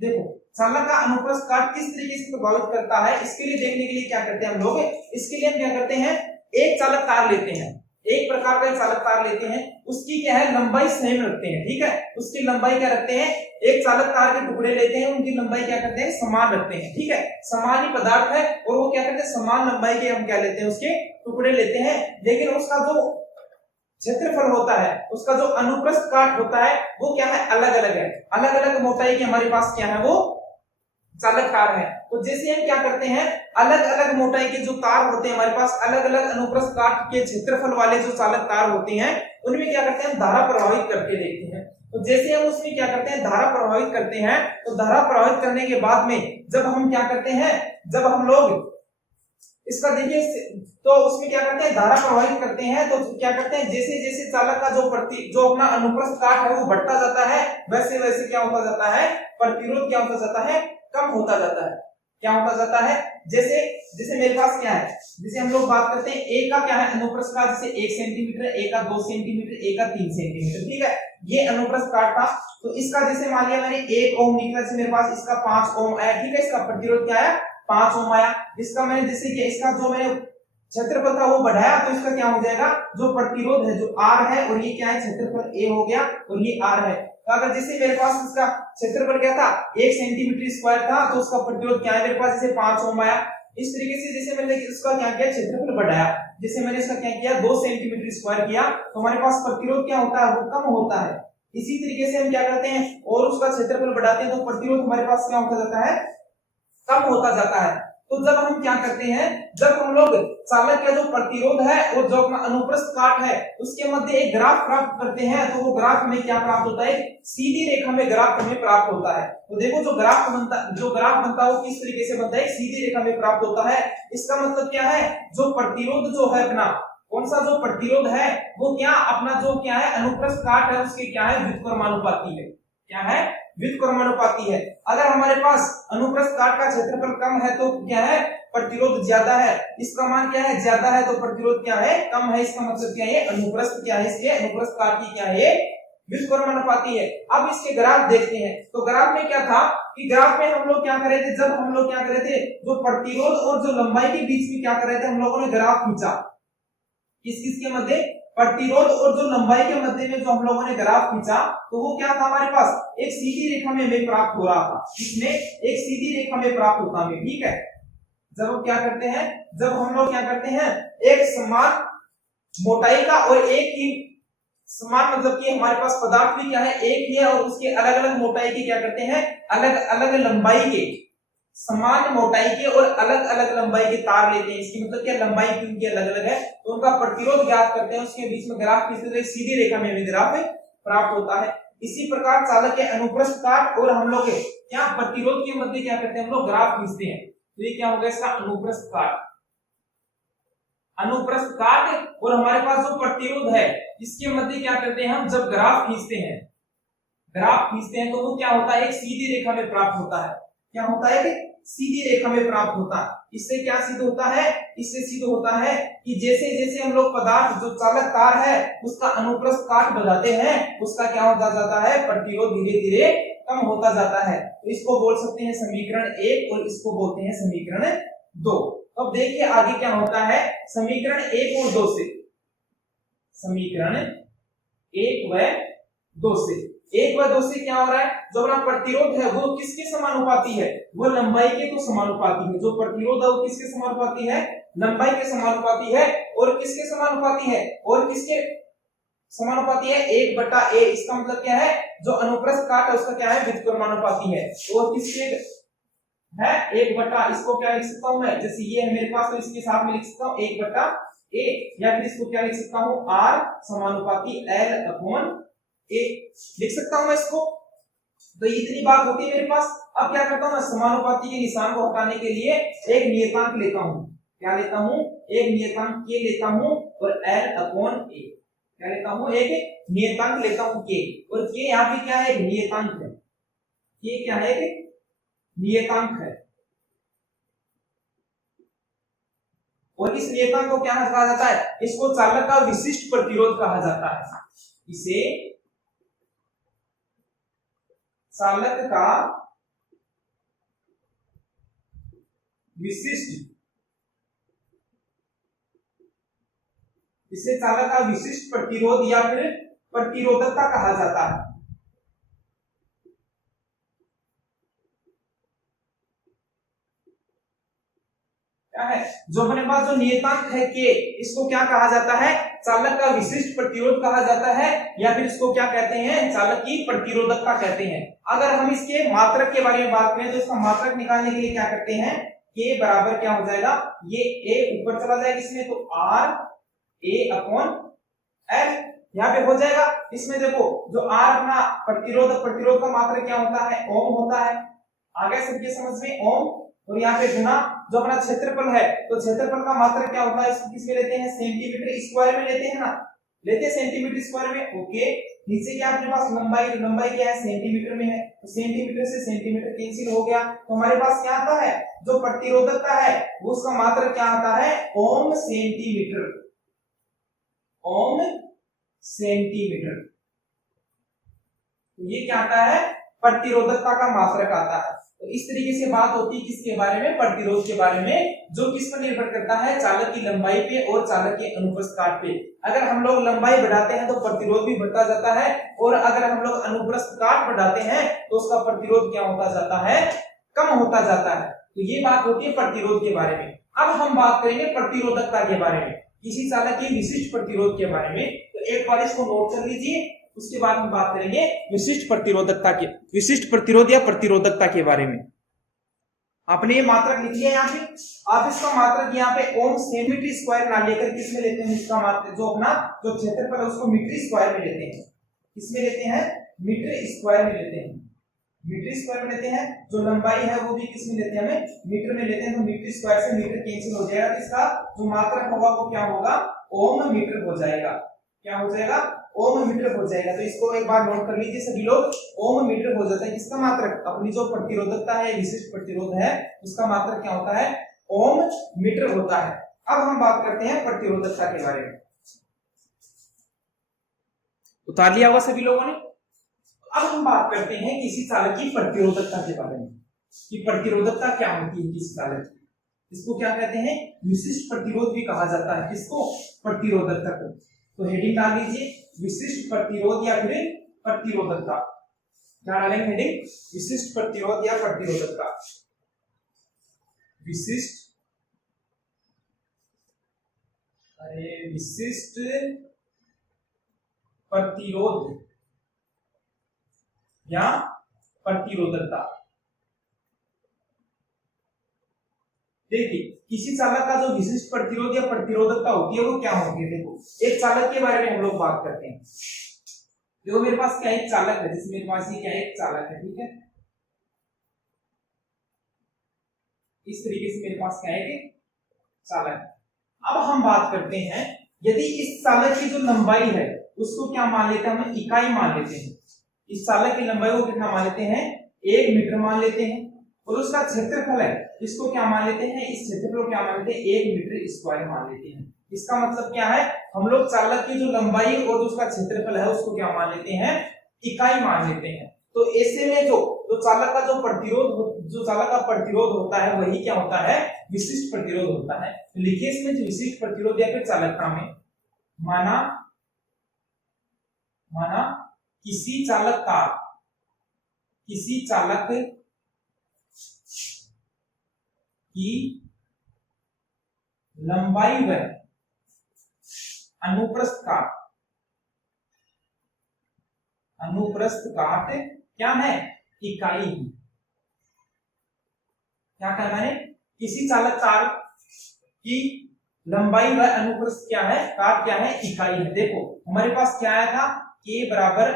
देखो चालक का अनुप्रस्थ कारक किस तरीके से प्रभावित करता है, इसके लिए देखने के लिए क्या करते हैं हम लोग, इसके लिए हम क्या करते हैं, एक चालक तार लेते हैं, एक प्रकार का चालक तार लेते हैं, उसकी क्या है, लंबाई सेम रखते हैं, ठीक है। उसकी लंबाई क्या रखते हैं, एक चालक तार के टुकड़े लेते हैं, उनकी लंबाई क्या करते हैं, समान रखते हैं, ठीक है। समान ही पदार्थ है और वो क्या करते हैं, समान लंबाई के हम क्या लेते हैं, उसके टुकड़े लेते हैं। लेकिन उसका जो क्षेत्रफल होता है, उसका जो अनुप्रस्थ काट होता है वो क्या है, अलग अलग है, अलग अलग मोटाई के हमारे पास क्या है, वो चालक तार है। तो जैसे हम क्या करते हैं, अलग अलग मोटाई के जो तार होते हैं हमारे पास, अलग अलग अनुप्रस्थ काट के क्षेत्रफल वाले जो चालक तार होते हैं, उनमें क्या करते हैं, धारा प्रवाहित करके देखते हैं। तो जैसे हम उसमें क्या करते हैं, धारा प्रवाहित करते हैं, तो धारा प्रवाहित करने के बाद में जब हम क्या करते हैं, जब हम लोग इसका देखिए, तो उसमें क्या करते हैं, धारा प्रवाहित करते हैं, तो क्या करते हैं, जैसे जैसे चालक का जो अपना अनुप्रस्थ काट है वो बढ़ता जाता है, वैसे वैसे क्या होता जाता है, प्रतिरोध क्या होता जाता है, कम होता जाता है। क्या होता जाता है, जैसे जैसे मेरे पास क्या है, जैसे हम लोग बात करते हैं ए का क्या है, अनुप्रस्थ काट जैसे 1 सेंटीमीटर, ए का 2 सेंटीमीटर, ए का 3 सेंटीमीटर, ठीक है। ये अनुप्रस्थ काट था। तो इसका जैसे मान लिया मैंने 1 ओम निकला, जैसे मेरे पास इसका 5 ओम आया, ठीक है। इसका प्रतिरोध क्या है, 5 ओम आया। इसका मैंने जैसे कि इसका जो मैंने क्षेत्रफल था वो बढ़ाया, तो इसका क्या हो जाएगा, जो प्रतिरोध है जो R है, और ये क्या है, क्षेत्रफल A हो गया और ये R है। तो अगर जैसे मेरे पास इसका क्षेत्रफल क्या था, 1 सेंटीमीटर स्क्वायर था, तो उसका प्रतिरोध क्या है मेरे पास, जैसे 5 ओम आया। इस तरीके से जैसे मैंने इसका क्या किया, क्षेत्रफल बढ़ाया, जैसे मैंने इसका क्या किया, 2 सेंटीमीटर स्क्वायर किया, तो हमारे पास प्रतिरोध क्या होता है, वो कम होता है। इसी तरीके से हम क्या करते हैं, और उसका क्षेत्रफल बढ़ाते हैं, तो प्रतिरोध हमारे पास क्या होता जाता है, कम होता जाता है। तो जब हम क्या करते हैं, जब हम लोग चालक का जो प्रतिरोध है और जो अपना अनुप्रस्थ काट है उसके मध्य एक ग्राफ प्राप्त करते हैं, तो वो ग्राफ हमें क्या प्राप्त होता है, सीधी रेखा में ग्राफ हमें प्राप्त होता है। तो देखो जो ग्राफ बनता है वो किस तरीके से बनता है, सीधी रेखा में प्राप्त होता है। इसका मतलब क्या है, जो प्रतिरोध जो है अपना, कौन सा जो प्रतिरोध है वो क्या अपना जो क्या है, अनुप्रस्थ काट है उसके क्या है, व्युत्क्रमानुपाती है। क्या है, व्युत्क्रमानुपाती है। अगर हमारे पास अनुप्रस्थ काट का क्षेत्रफल कम है तो क्या है, प्रतिरोध ज्यादा है। इसका मान क्या है, ज्यादा है, तो प्रतिरोध क्या है, कम है। इसका मतलब क्या है, अनुप्रस्थ क्या है, इसके अनुप्रस्थ काट की क्या है, व्युत्क्रमानुपाती है। अब इसके ग्राफ देखते हैं। तो ग्राफ में क्या था कि ग्राफ में हम लोग क्या कर रहे थे, जब हम लोग क्या कर रहे थे, जो प्रतिरोध और जो लंबाई के बीच में क्या कर रहे थे, हम लोगों ने ग्राफ खींचा। किस किस के मध्य, प्रतिरोध और जो लंबाई के मध्य में जो हम लोगों ने ग्राफ खींचा तो वो क्या था हमारे पास एक सीधी रेखा में हमें प्राप्त हो रहा था, इसमें एक सीधी रेखा में प्राप्त होता हमें, ठीक है। जब हम क्या करते हैं, जब हम लोग क्या करते हैं एक समान मोटाई का और एक ही समान मतलब कि हमारे पास पदार्थ भी क्या है एक ही है और उसके अलग अलग मोटाई के क्या करते हैं अलग अलग लंबाई के, समान मोटाई के और अलग अलग लंबाई के तार लेते हैं। इसकी मतलब क्या लंबाई की उनकी अलग अलग है तो उनका प्रतिरोध ज्ञात करते हैं, उसके बीच में ग्राफ खींचते सीधी रेखा में ग्राफ प्राप्त होता है। इसी प्रकार चालक के अनुप्रस्थ काट और हम लोग क्या प्रतिरोध के मध्य क्या करते हैं हम लोग ग्राफ खींचते हैं, तो ये क्या होगा इसका अनुप्रस्थ काट, अनुप्रस्थ काट और हमारे पास जो प्रतिरोध है इसके मध्य क्या करते हैं हम जब ग्राफ खींचते हैं, ग्राफ खींचते हैं तो वो क्या होता है एक सीधी रेखा में प्राप्त होता है, क्या होता है कि सीधी रेखा में प्राप्त होता है। इससे क्या सिद्ध होता है, इससे सिद्ध होता है कि जैसे जैसे हम लोग पदार्थ जो चालक तार है उसका अनुप्रस्थ काट बढ़ाते हैं उसका क्या होता जाता है प्रतिरोध धीरे धीरे कम होता जाता है। तो इसको बोल सकते हैं समीकरण 1 और इसको बोलते हैं समीकरण 2। अब देखिए आगे क्या होता है समीकरण 1 और 2 से, समीकरण 1 व 2 से, 1 व 2 से क्या हो रहा है जो अपना प्रतिरोध है वो किसके समानुपाती है, वो लंबाई के तो समानुपाती है। जो प्रतिरोध है वो किसके समानुपाती है, लंबाई के समानुपाती है। और किसके समानुपाती है, और किसके समानुपाती है 1/a। इसका मतलब क्या है जो अनुप्रस्थ काट है उसका क्या है व्युत्क्रमानुपाती है। और किसके है 1/, इसको क्या लिख सकता हूं मैं, जैसे ये है मेरे पास तो इसके साथ में लिख सकता हूं 1/a, या फिर इसको क्या लिख सकता हूं r समानुपाती l/a लिख सकता हूं मैं इसको। तो इतनी बात होती है मेरे पास। अब क्या करता हूं मैं समानुपाती के निशान को हटाने के लिए एक नियतांक लेता हूं, क्या लेता हूं एक नियतांक k लेता हूं और l/a, क्या लेता हूं एक नियतांक लेता हूं k, और k यहाँ पे क्या है एक नियतांक है, k क्या है एक नियतांक है। और इस नियतांक को क्या कहा जाता है, इसको चालक का विशिष्ट प्रतिरोध कहा जाता है, इसे चालक का विशिष्ट, इसे चालक का विशिष्ट प्रतिरोध या फिर प्रतिरोधकता कहा जाता है। क्या है जो अपने पास जो नियतांक है के, इसको क्या कहा जाता है चालक का विशिष्ट प्रतिरोध कहा जाता है, या फिर इसको क्या कहते हैं चालक की प्रतिरोधकता कहते हैं। अगर हम इसके मात्रक के बारे में बात करें तो इसका मात्रक निकालने के लिए क्या करते हैं k बराबर क्या हो जाएगा, ये a ऊपर चला जाएगा इसमें तो r a/l यहाँ पे हो जाएगा। इसमें देखो जो r अपना प्रतिरोध, प्रतिरोध का मात्रक क्या होता है ओम होता है, आगे सबके समझ में ओम, और यहाँ पे गुना जो अपना क्षेत्रफल है तो क्षेत्रफल का मात्रक क्या होता है इसको किसमें लेते हैं सेंटीमीटर स्क्वायर में लेते हैं ना, लेते हैं सेंटीमीटर स्क्वायर में। ओके नीचे क्या अपने पास लंबाई, लंबाई क्या है सेंटीमीटर में है तो सेंटीमीटर से सेंटीमीटर कैंसिल हो गया, तो हमारे पास क्या आता है जो प्रतिरोधकता है वो उसका मात्रक क्या आता है ओम सेंटीमीटर, ओम सेंटीमीटर। तो ये क्या आता है प्रतिरोधकता का मात्रक आता है। तो इस तरीके से बात होती है किसके बारे में, प्रतिरोध के बारे में, जो किस पर निर्भर करता है चालक की लंबाई पे और चालक के अनुप्रस्थ काट पे। अगर हम लोग लंबाई बढ़ाते हैं तो प्रतिरोध भी बढ़ता जाता है, और अगर हम लोग अनुप्रस्थ काट बढ़ाते हैं तो उसका प्रतिरोध क्या होता जाता है कम होता जाता है। तो ये बात होती है प्रतिरोध के बारे में। अब हम बात करेंगे प्रतिरोधकता के बारे में, किसी चालक की विशिष्ट प्रतिरोध के बारे में। तो एक बार इसको नोट कर लीजिए, उसके बाद हम बात करेंगे विशिष्ट प्रतिरोधकता के, विशिष्ट प्रतिरोध या प्रतिरोधकता के बारे में। आपने ये मात्रक लिख लिया यहाँ पे, आप इसका मात्रक यहाँ पे ओम सेंटीमीटर स्क्वायर ना लेकर किसमें लेते हैं, इसका मात्रक जो अपना जो क्षेत्रफल है उसको मीटर स्क्वायर में लेते हैं, किसमें लेते हैं मीटर स्क्वायर में लेते हैं, मीटर स्क्वायर में लेते हैं। जो लंबाई है वो भी किसमें लेते हैं हमें मीटर में लेते हैं, तो मीटर स्क्वायर से मीटर कैंसिल हो जाएगा, तो इसका जो मात्रक होगा वो क्या होगा ओम मीटर हो जाएगा, क्या हो जाएगा ओम मीटर हो जाएगा। तो इसको एक बार नोट कर लीजिए सभी लोग, ओम मीटर हो जाता है किसका मात्रक, अपनी जो प्रतिरोधकता है विशिष्ट प्रतिरोध है उसका मात्रक क्या होता है ओम मीटर होता है। अब हम बात करते हैं प्रतिरोधकता के बारे में, उतार लिया होगा सभी लोगों ने। अब हम बात करते हैं किसी चालक की प्रतिरोधकता के बारे में, कि प्रतिरोधकता क्या होती है किसी चालक की, इसको क्या कहते हैं विशिष्ट प्रतिरोध भी कहा जाता है, किसको प्रतिरोधकता को। तो हेडिंग डाल दीजिए विशिष्ट प्रतिरोध या फिर प्रतिरोधकता। क्या डालेंगे हेडिंग? विशिष्ट प्रतिरोध या प्रतिरोधकता। विशिष्ट प्रतिरोध या प्रतिरोधकता। देखिए किसी चालक का जो विशिष्ट प्रतिरोध या प्रतिरोधकता होती है वो क्या होती है। देखो एक चालक के बारे में हम लोग बात करते हैं। देखो मेरे पास क्या एक चालक है, जैसे मेरे पास ये क्या एक चालक है, ठीक है। इस तरीके से मेरे पास क्या है कि चालक है। अब हम बात करते हैं यदि इस चालक की जो लंबाई है उसको क्या मान लेते हैं, हम इकाई मान लेते हैं। इस चालक की लंबाई को कितना मान लेते हैं, 1 मीटर मान लेते हैं। और उसका क्षेत्रफल है इसको क्या मान लेते हैं, इस क्षेत्रफल को क्या मान लेते हैं, 1 मीटर स्क्वायर मान लेते हैं। इसका मतलब क्या है, हम लोग चालक की जो लंबाई और उसका क्षेत्रफल है उसको क्या मान लेते हैं, इकाई मान लेते हैं। तो ऐसे में जो चालक का जो चालक का प्रतिरोध होता है वही क्या होता है, विशिष्ट प्रतिरोध होता है। तो लिखिए इसमें जो विशिष्ट प्रतिरोध या फिर चालकता में माना किसी चालक की लंबाई व अनुप्रस्थ काट क्या है, इकाई है। क्या कहना है, किसी चालक की लंबाई व अनुप्रस्थ क्या है, काट क्या है, इकाई है। देखो हमारे पास क्या आया था, K बराबर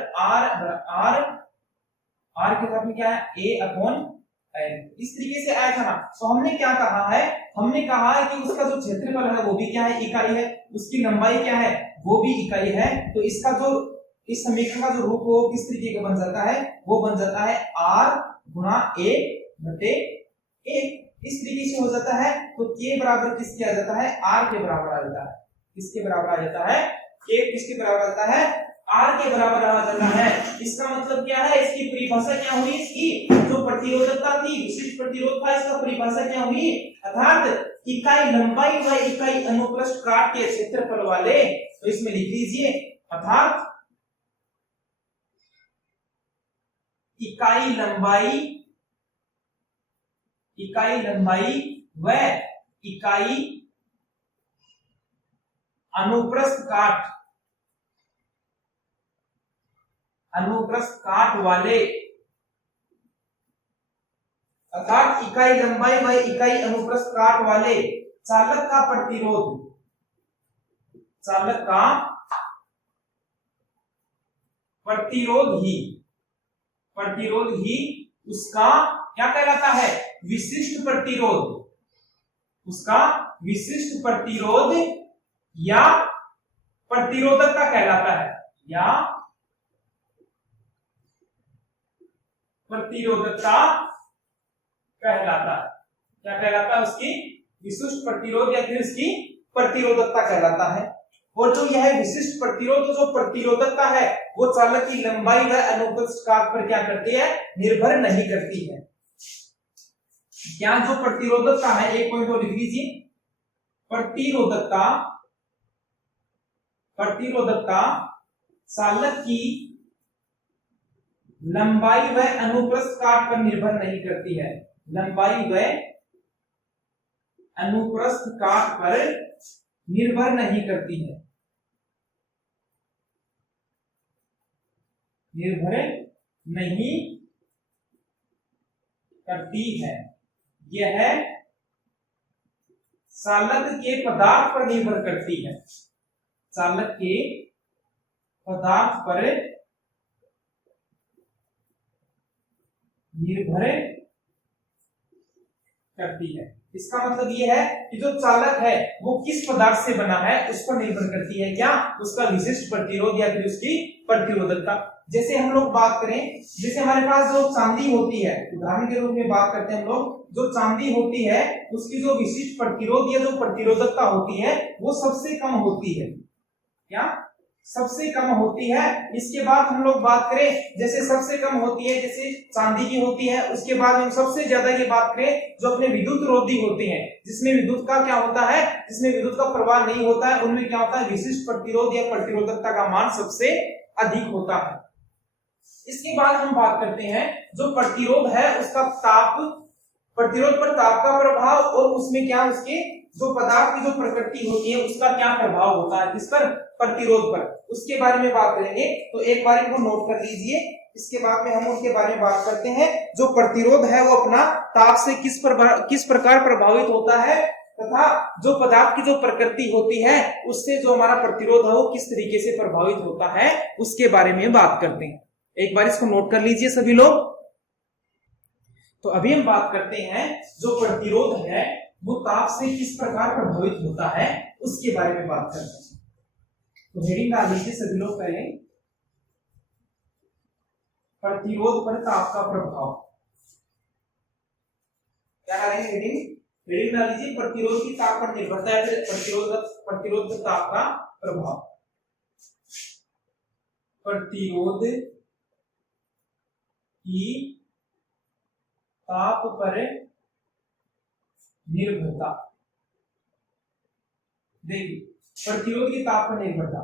R के साथ में क्या है, A अपॉन L, इस तरीके से आया था ना। तो हमने क्या कहा है, हमने कहा है कि उसका जो क्षेत्रफल है वो भी क्या है, इकाई है, उसकी लंबाई क्या है, वो भी इकाई है। तो इसका जो इस समीकरण का जो रूप हो किस तरीके का बन जाता है, वो बन जाता है R गुणा A बटे A, इस तरीके से हो जाता है। तो K बराबर किसके आ जाता है, R के बराबर आ जाता है। किसके बराबर आ जाता है, K किसके बराबर आता है, R के बराबर आ जाता है। इसका मतलब क्या है, इसकी परिभाषा क्या हुई, इसकी जो प्रतिरोधकता थी, विशिष्ट प्रतिरोध था, इसका परिभाषा क्या हुई, अर्थात इकाई लंबाई व इकाई अनुप्रस्थ काट के क्षेत्रफल वाले। तो इसमें लिख लीजिए अर्थात इकाई लंबाई व इकाई अनुप्रस्थ काट वाले, अर्थात इकाई लंबाई व इकाई अनुप्रस्थ काट वाले चालक का प्रतिरोध ही उसका क्या कहलाता है, विशिष्ट प्रतिरोध। उसका विशिष्ट प्रतिरोध या प्रतिरोधकता कहलाता है, या प्रतिरोधकता कहलाता है। क्या कहलाता है, उसकी विशिष्ट प्रतिरोध या फिर उसकी प्रतिरोधकता कहलाता है। और जो यह विशिष्ट प्रतिरोध जो प्रतिरोधकता है वो चालक की लंबाई व अनुप्रस्थ काट पर क्या करती है, निर्भर नहीं करती है। क्या जो प्रतिरोधकता है, एक पॉइंट और लिख लीजिए, प्रतिरोधकता चालक की लंबाई व अनुप्रस्थ काट पर निर्भर नहीं करती है। लंबाई व अनुप्रस्थ काट पर निर्भर नहीं करती है, निर्भर नहीं करती है। यह चालक के पदार्थ पर निर्भर करती है, चालक के पदार्थ पर निर्भर करती है। इसका मतलब यह है कि जो चालक है वो किस पदार्थ से बना है उस पर निर्भर करती है, क्या, उसका विशिष्ट प्रतिरोध या फिर उसकी प्रतिरोधकता। जैसे हम लोग बात करें, जैसे हमारे पास जो चांदी होती है, उदाहरण के रूप में बात करते हैं हम लोग, जो चांदी होती है उसकी जो विशिष्ट प्रतिरोध या जो प्रतिरोधकता होती है वो सबसे कम होती है। क्या, सबसे कम होती है। इसके बाद हम लोग बात करें जैसे सबसे कम होती है जैसे चांदी की होती है, उसके बाद हम सबसे ज्यादा की बात करें जो अपने विद्युत रोधी होते हैं, जिसमें विद्युत का क्या होता है, जिसमें विद्युत का प्रवाह नहीं होता है, उनमें क्या होता है विशिष्ट प्रतिरोध या प्रतिरोधकता का मान सबसे अधिक होता है। इसके बाद हम बात करते हैं जो प्रतिरोध है उसका ताप, प्रतिरोध पर ताप का प्रभाव और उसमें क्या उसके जो पदार्थ की जो प्रकृति होती है उसका क्या प्रभाव होता है, किस पर, प्रतिरोध पर, उसके बारे में बात करेंगे। तो एक बार इनको नोट कर लीजिए, इसके बाद में हम उसके बारे में बात करते हैं। जो प्रतिरोध है वो अपना ताप से किस प्रकार प्रभावित होता है तथा जो पदार्थ की जो प्रकृति होती है उससे जो हमारा प्रतिरोध है वो किस तरीके से प्रभावित होता है उसके बारे में बात करते हैं। एक बार इसको नोट कर लीजिए सभी लोग। तो अभी हम बात करते हैं जो प्रतिरोध है वो ताप से किस प्रकार प्रभावित होता है उसके बारे में बात करते हैं। तो हेडिंग डाल लीजिए सभी लोग पहले, प्रतिरोध पर ताप का प्रभाव। क्या डालेंगे हेडिंग, हेडिंग डाल लीजिए प्रतिरोध की ताप पर निर्भरता है, प्रतिरोध ताप का प्रभाव, प्रतिरोध की ताप पर निर्भरता। देखिए प्रतिरोध की ताप पर निर्भरता,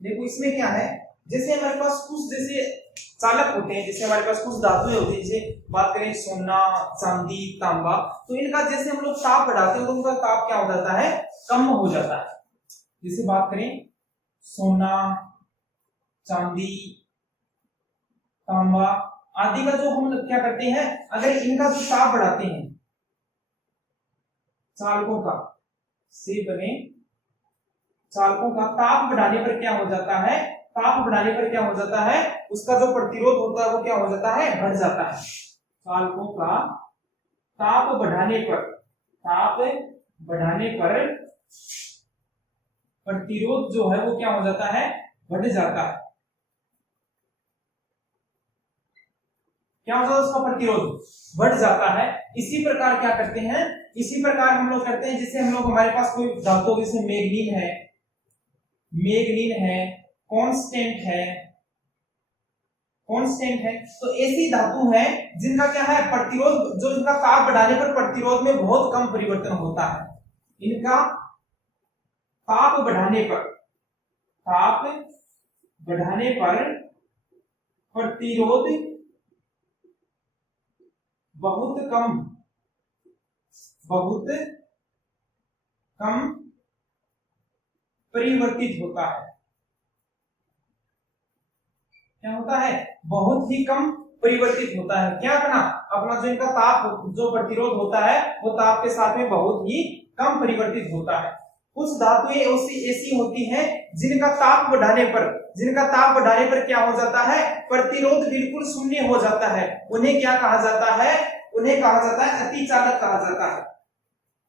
देखो इसमें क्या है, जैसे हमारे पास कुछ जैसे चालक होते हैं, जैसे हमारे पास कुछ धातुएं होती हैं, जैसे बात करें सोना, चांदी, तांबा, तो इनका जैसे हम लोग ताप बढ़ाते हैं तो उनका ताप क्या हो जाता है, कम हो जाता है। जैसे बात करें सोना, चांदी, तांबा आदि का जो हम क्या करते हैं, अगर इनका जो ताप बढ़ाते हैं चालकों का से बने चालकों का ताप बढ़ाने पर क्या हो जाता है, ताप बढ़ाने पर क्या हो जाता है, उसका जो प्रतिरोध होता है वो क्या हो जाता है, बढ़ जाता है। चालकों का ताप बढ़ाने पर प्रतिरोध जो है वो क्या हो जाता है, बढ़ जाता है। क्या होता है, उसका प्रतिरोध बढ़ जाता है। इसी प्रकार क्या करते हैं, इसी प्रकार हम लोग करते हैं, जैसे हम लोग हमारे पास कोई धातु जैसे मैग्नीन है, कांस्टेंट है, तो ऐसी धातु है जिनका क्या है प्रतिरोध, जो इनका ताप बढ़ाने पर प्रतिरोध में बहुत कम परिवर्तन होता है। इनका ताप बढ़ाने पर प्रतिरोध बहुत कम परिवर्तित होता है। क्या होता है, बहुत ही कम परिवर्तित होता है। क्या अपना जो इनका ताप जो प्रतिरोध होता है वो ताप के साथ में बहुत ही कम परिवर्तित होता है। कुछ धातुएं ऐसी होती हैं जिनका ताप बढ़ाने पर क्या हो जाता है, प्रतिरोध बिल्कुल शून्य हो जाता है। उन्हें क्या कहा जाता है, उन्हें कहा जाता है अतिचालक कहा जाता है।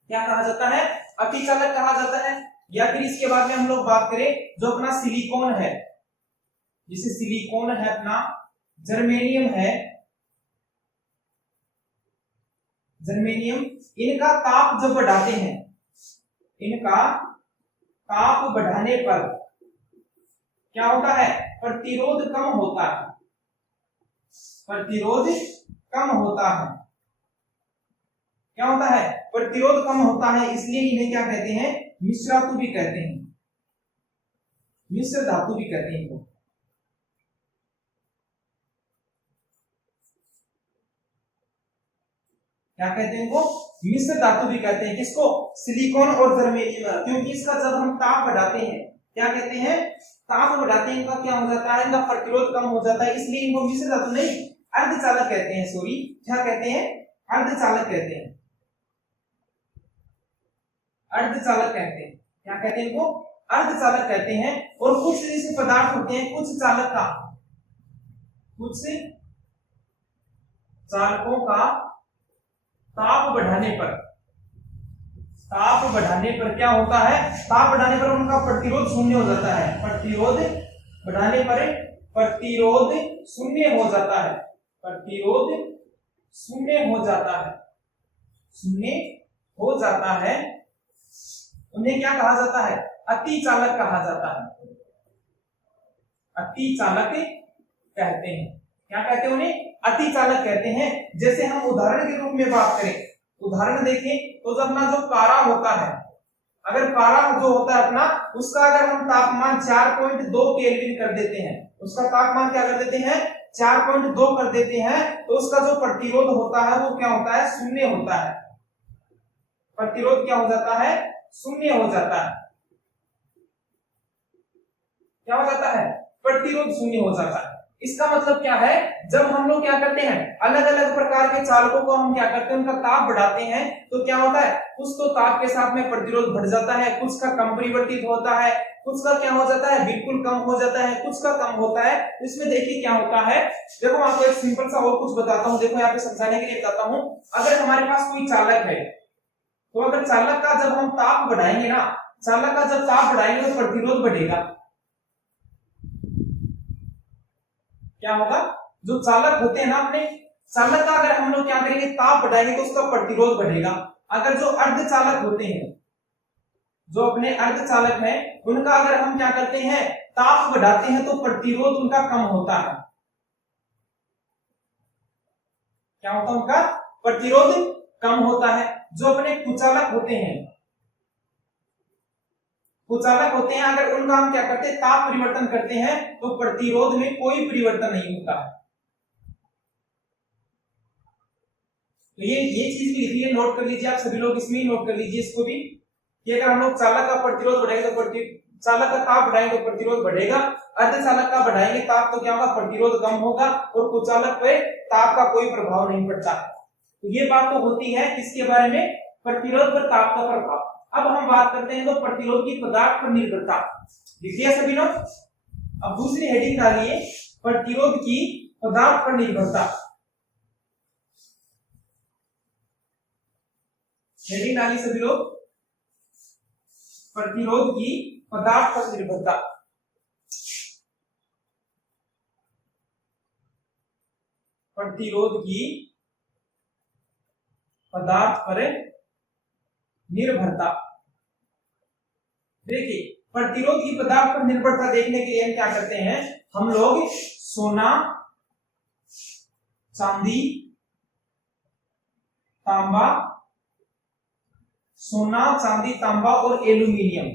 क्या कहा जाता है, अतिचालक कहा जाता है। या फिर इसके बाद में हम लोग बात करें जो अपना सिलिकॉन है, जैसे सिलिकॉन है, अपना जर्मेनियम है, इनका ताप जब बढ़ाते हैं, इनका ताप बढ़ाने पर क्या होता है, प्रतिरोध कम होता है, क्या होता है, प्रतिरोध कम होता है। इसलिए इन्हें क्या कहते हैं, मिश्र धातु भी कहते हैं, मिश्र धातु भी कहते हैं इनको। क्या कहते हैं इनको, मिश्र धातु भी कहते हैं। किसको, सिलिकॉन और जर्मेनियम, क्योंकि इसका जब हम ताप बढ़ाते हैं, क्या कहते हैं, ताप बढ़ाते हैं, इनका क्या हो जाता है, इनका प्रतिरोध कम हो जाता है, इसलिए इनको मिश्र धातु नहीं अर्धचालक कहते हैं। सॉरी, क्या कहते हैं, अर्धचालक कहते हैं, अर्धचालक कहते हैं। क्या कहते हैं इनको, अर्धचालक कहते हैं। और कुछ ऐसे पदार्थ होते हैं, कुछ चालकों का ताप बढ़ाने पर क्या होता है, ताप बढ़ाने पर उनका प्रतिरोध शून्य हो जाता है, प्रतिरोध बढ़ाने पर प्रतिरोध शून्य हो जाता है, उन्हें क्या कहा जाता है, अतिचालक कहा जाता है। अति चालक कहते हैं। क्या कहते हैं उन्हें? अति चालक कहते हैं। जैसे हम उदाहरण के रूप में बात करें, उदाहरण देखें तो जब अपना जो पारा होता है, अगर पारा जो होता है अपना, उसका अगर हम तापमान 4.2 केल्विन कर देते हैं, उसका तापमान क्या कर देते हैं 4.2 कर देते हैं, तो उसका जो प्रतिरोध होता है वो क्या होता है? शून्य होता है। प्रतिरोध क्या हो जाता है? शून्य हो जाता है। क्या हो जाता है? प्रतिरोध शून्य हो जाता है। इसका मतलब क्या है? जब हम लोग क्या करते हैं, अलग अलग प्रकार के चालकों को हम क्या करते हैं, उनका ताप बढ़ाते हैं, तो क्या होता है, कुछ तो ताप के साथ में प्रतिरोध बढ़ जाता है, कुछ का कम परिवर्तित होता है, कुछ का क्या हो जाता है, बिल्कुल कम हो जाता है, कुछ का कम होता है। इसमें देखिए क्या होता है, देखो मैं आपको एक सिंपल सा और कुछ बताता हूँ। देखो यहाँ पे समझाने के लिए बताता हूँ। अगर हमारे पास कोई चालक है, तो अगर चालक का जब हम ताप बढ़ाएंगे ना, चालक का जब ताप बढ़ाएंगे तो प्रतिरोध बढ़ेगा। क्या होगा? जो चालक होते हैं ना अपने, चालक का अगर हम लोग क्या करेंगे, ताप बढ़ाएंगे तो उसका प्रतिरोध बढ़ेगा। अगर जो अर्धचालक होते हैं, जो अपने अर्धचालक हैं, उनका अगर हम क्या करते हैं, ताप बढ़ाते हैं तो प्रतिरोध उनका कम होता है। क्या होता है? उनका प्रतिरोध कम होता है। जो अपने कुचालक होते हैं, कुचालक होते हैं, अगर उनका हम क्या करते हैं, ताप परिवर्तन करते हैं, तो प्रतिरोध में कोई परिवर्तन नहीं होता है। तो ये चीज भी लिखिए, नोट कर लीजिए आप सभी लोग, इसमें नोट कर लीजिए इसको भी, कि अगर हम लोग चालक का प्रतिरोध बढ़ाएंगे तो चालक का ताप बढ़ाएंगे तो प्रतिरोध बढ़ेगा, अर्धचालक का बढ़ाएंगे ताप तो क्या होगा, प्रतिरोध कम होगा, और कुचालक पे ताप का कोई प्रभाव नहीं पड़ता। तो ये बात तो होती है किसके बारे में, प्रतिरोध पर ताप का प्रभाव। अब हम बात करते हैं तो प्रतिरोध की पदार्थ पर निर्भरता। लिखिए सभी लोग। अब दूसरी हेडिंग डालिए, प्रतिरोध की पदार्थ पर निर्भरता। हेडिंग डालिए सभी लोग, प्रतिरोध की पदार्थ पर निर्भरता। प्रतिरोध की पदार्थ पर निर्भरता। देखिए, प्रतिरोध की पदार्थ पर निर्भरता देखने के लिए हम क्या करते हैं, हम लोग सोना, चांदी, तांबा, सोना, चांदी, तांबा और एल्यूमिनियम,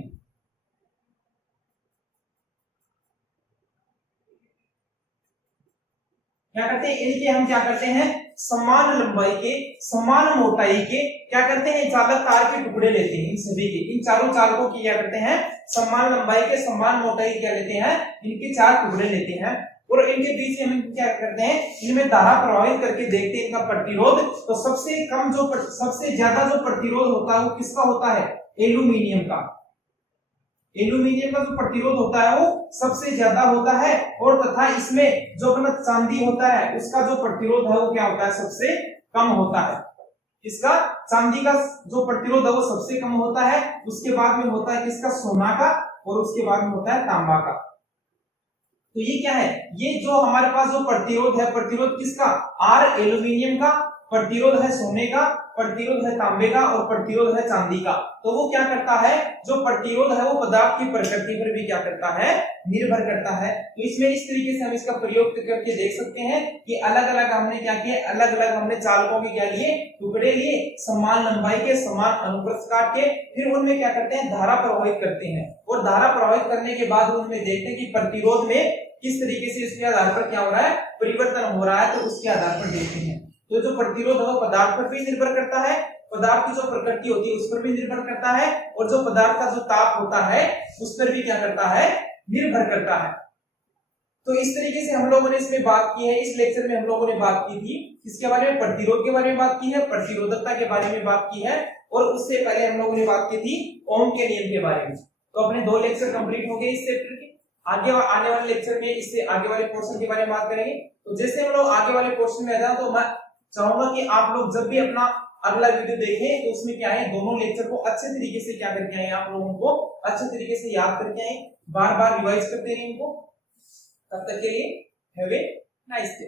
क्या करते हैं, इनके हम क्या करते हैं, समान लंबाई के, समान मोटाई के क्या करते हैं, चालक तार के टुकड़े लेते हैं। इन सभी के, इन चारों चालकों की क्या करते हैं, समान लंबाई के, समान मोटाई क्या लेते हैं, इनके 4 टुकड़े लेते हैं, और इनके बीच में हम क्या करते हैं, इनमें धारा प्रवाहित करके देखते हैं इनका प्रतिरोध। तो सबसे कम जो सबसे ज्यादा जो प्रतिरोध होता है वो किसका होता है, एल्यूमिनियम का। एल्यूमिनियम का जो प्रतिरोध होता है वो सबसे ज्यादा होता है, और तथा इसमें जो अपना चांदी होता है उसका जो प्रतिरोध है वो क्या होता है, सबसे कम होता है। इसका चांदी का जो प्रतिरोध है वो सबसे कम होता है, उसके बाद में होता है किसका, सोना का, और उसके बाद में होता है तांबा का। तो ये क्या है, ये जो हमारे पास जो प्रतिरोध है, प्रतिरोध किसका, आर एल्यूमिनियम का, प्रतिरोध है सोने का, प्रतिरोध है तांबे का, और प्रतिरोध है चांदी का। तो वो क्या करता है, जो प्रतिरोध है वो पदार्थ की प्रकृति पर भी क्या करता है, निर्भर करता है। तो इसमें इस तरीके से हम इसका प्रयोग करके देख सकते हैं कि अलग अलग हमने क्या किया, अलग अलग हमने चालकों के क्या लिए, टुकड़े लिए, समान लंबाई के, समान अनुप्रस्थ काट के, फिर उनमें क्या करते हैं, धारा प्रवाहित करते हैं, और धारा प्रवाहित करने के बाद उनमें देखते हैं कि प्रतिरोध में किस तरीके से इसके आधार पर क्या हो रहा है, परिवर्तन हो रहा है, तो उसके आधार पर देखते हैं। तो जो प्रतिरोध है वो पदार्थ पर भी निर्भर करता है, पदार्थ की जो प्रकृति होती है उस पर भी निर्भर करता है, और जो पदार्थ का जो ताप होता है उस पर भी क्या करता है, निर्भर करता है। तो इस तरीके से हम लोगों ने इसमें बात की है। इस लेक्चर में हम लोगों ने बात की थी किसके बारे में, प्रतिरोध के बारे में बात की है, प्रतिरोधकता के बारे में बात की है, और उससे पहले हम लोगों ने बात की थी ओम के नियम के बारे में। तो अपने 2 लेक्चर कंप्लीट हो गए इस चैप्टर के। आगे आने वाले लेक्चर में इससे आगे वाले पोर्शन के बारे में बात करेंगे। तो जैसे हम लोग आगे वाले पोर्शन में आ जाए, तो मैं चाहूंगा कि आप लोग जब भी अपना अगला वीडियो देखें तो उसमें क्या है, दोनों लेक्चर को अच्छे तरीके से क्या करके आए, आप लोगों को अच्छे तरीके से याद करके आए, बार बार रिवाइज करते रहिए इनको। तब तक के लिए हैव ए नाइस डे।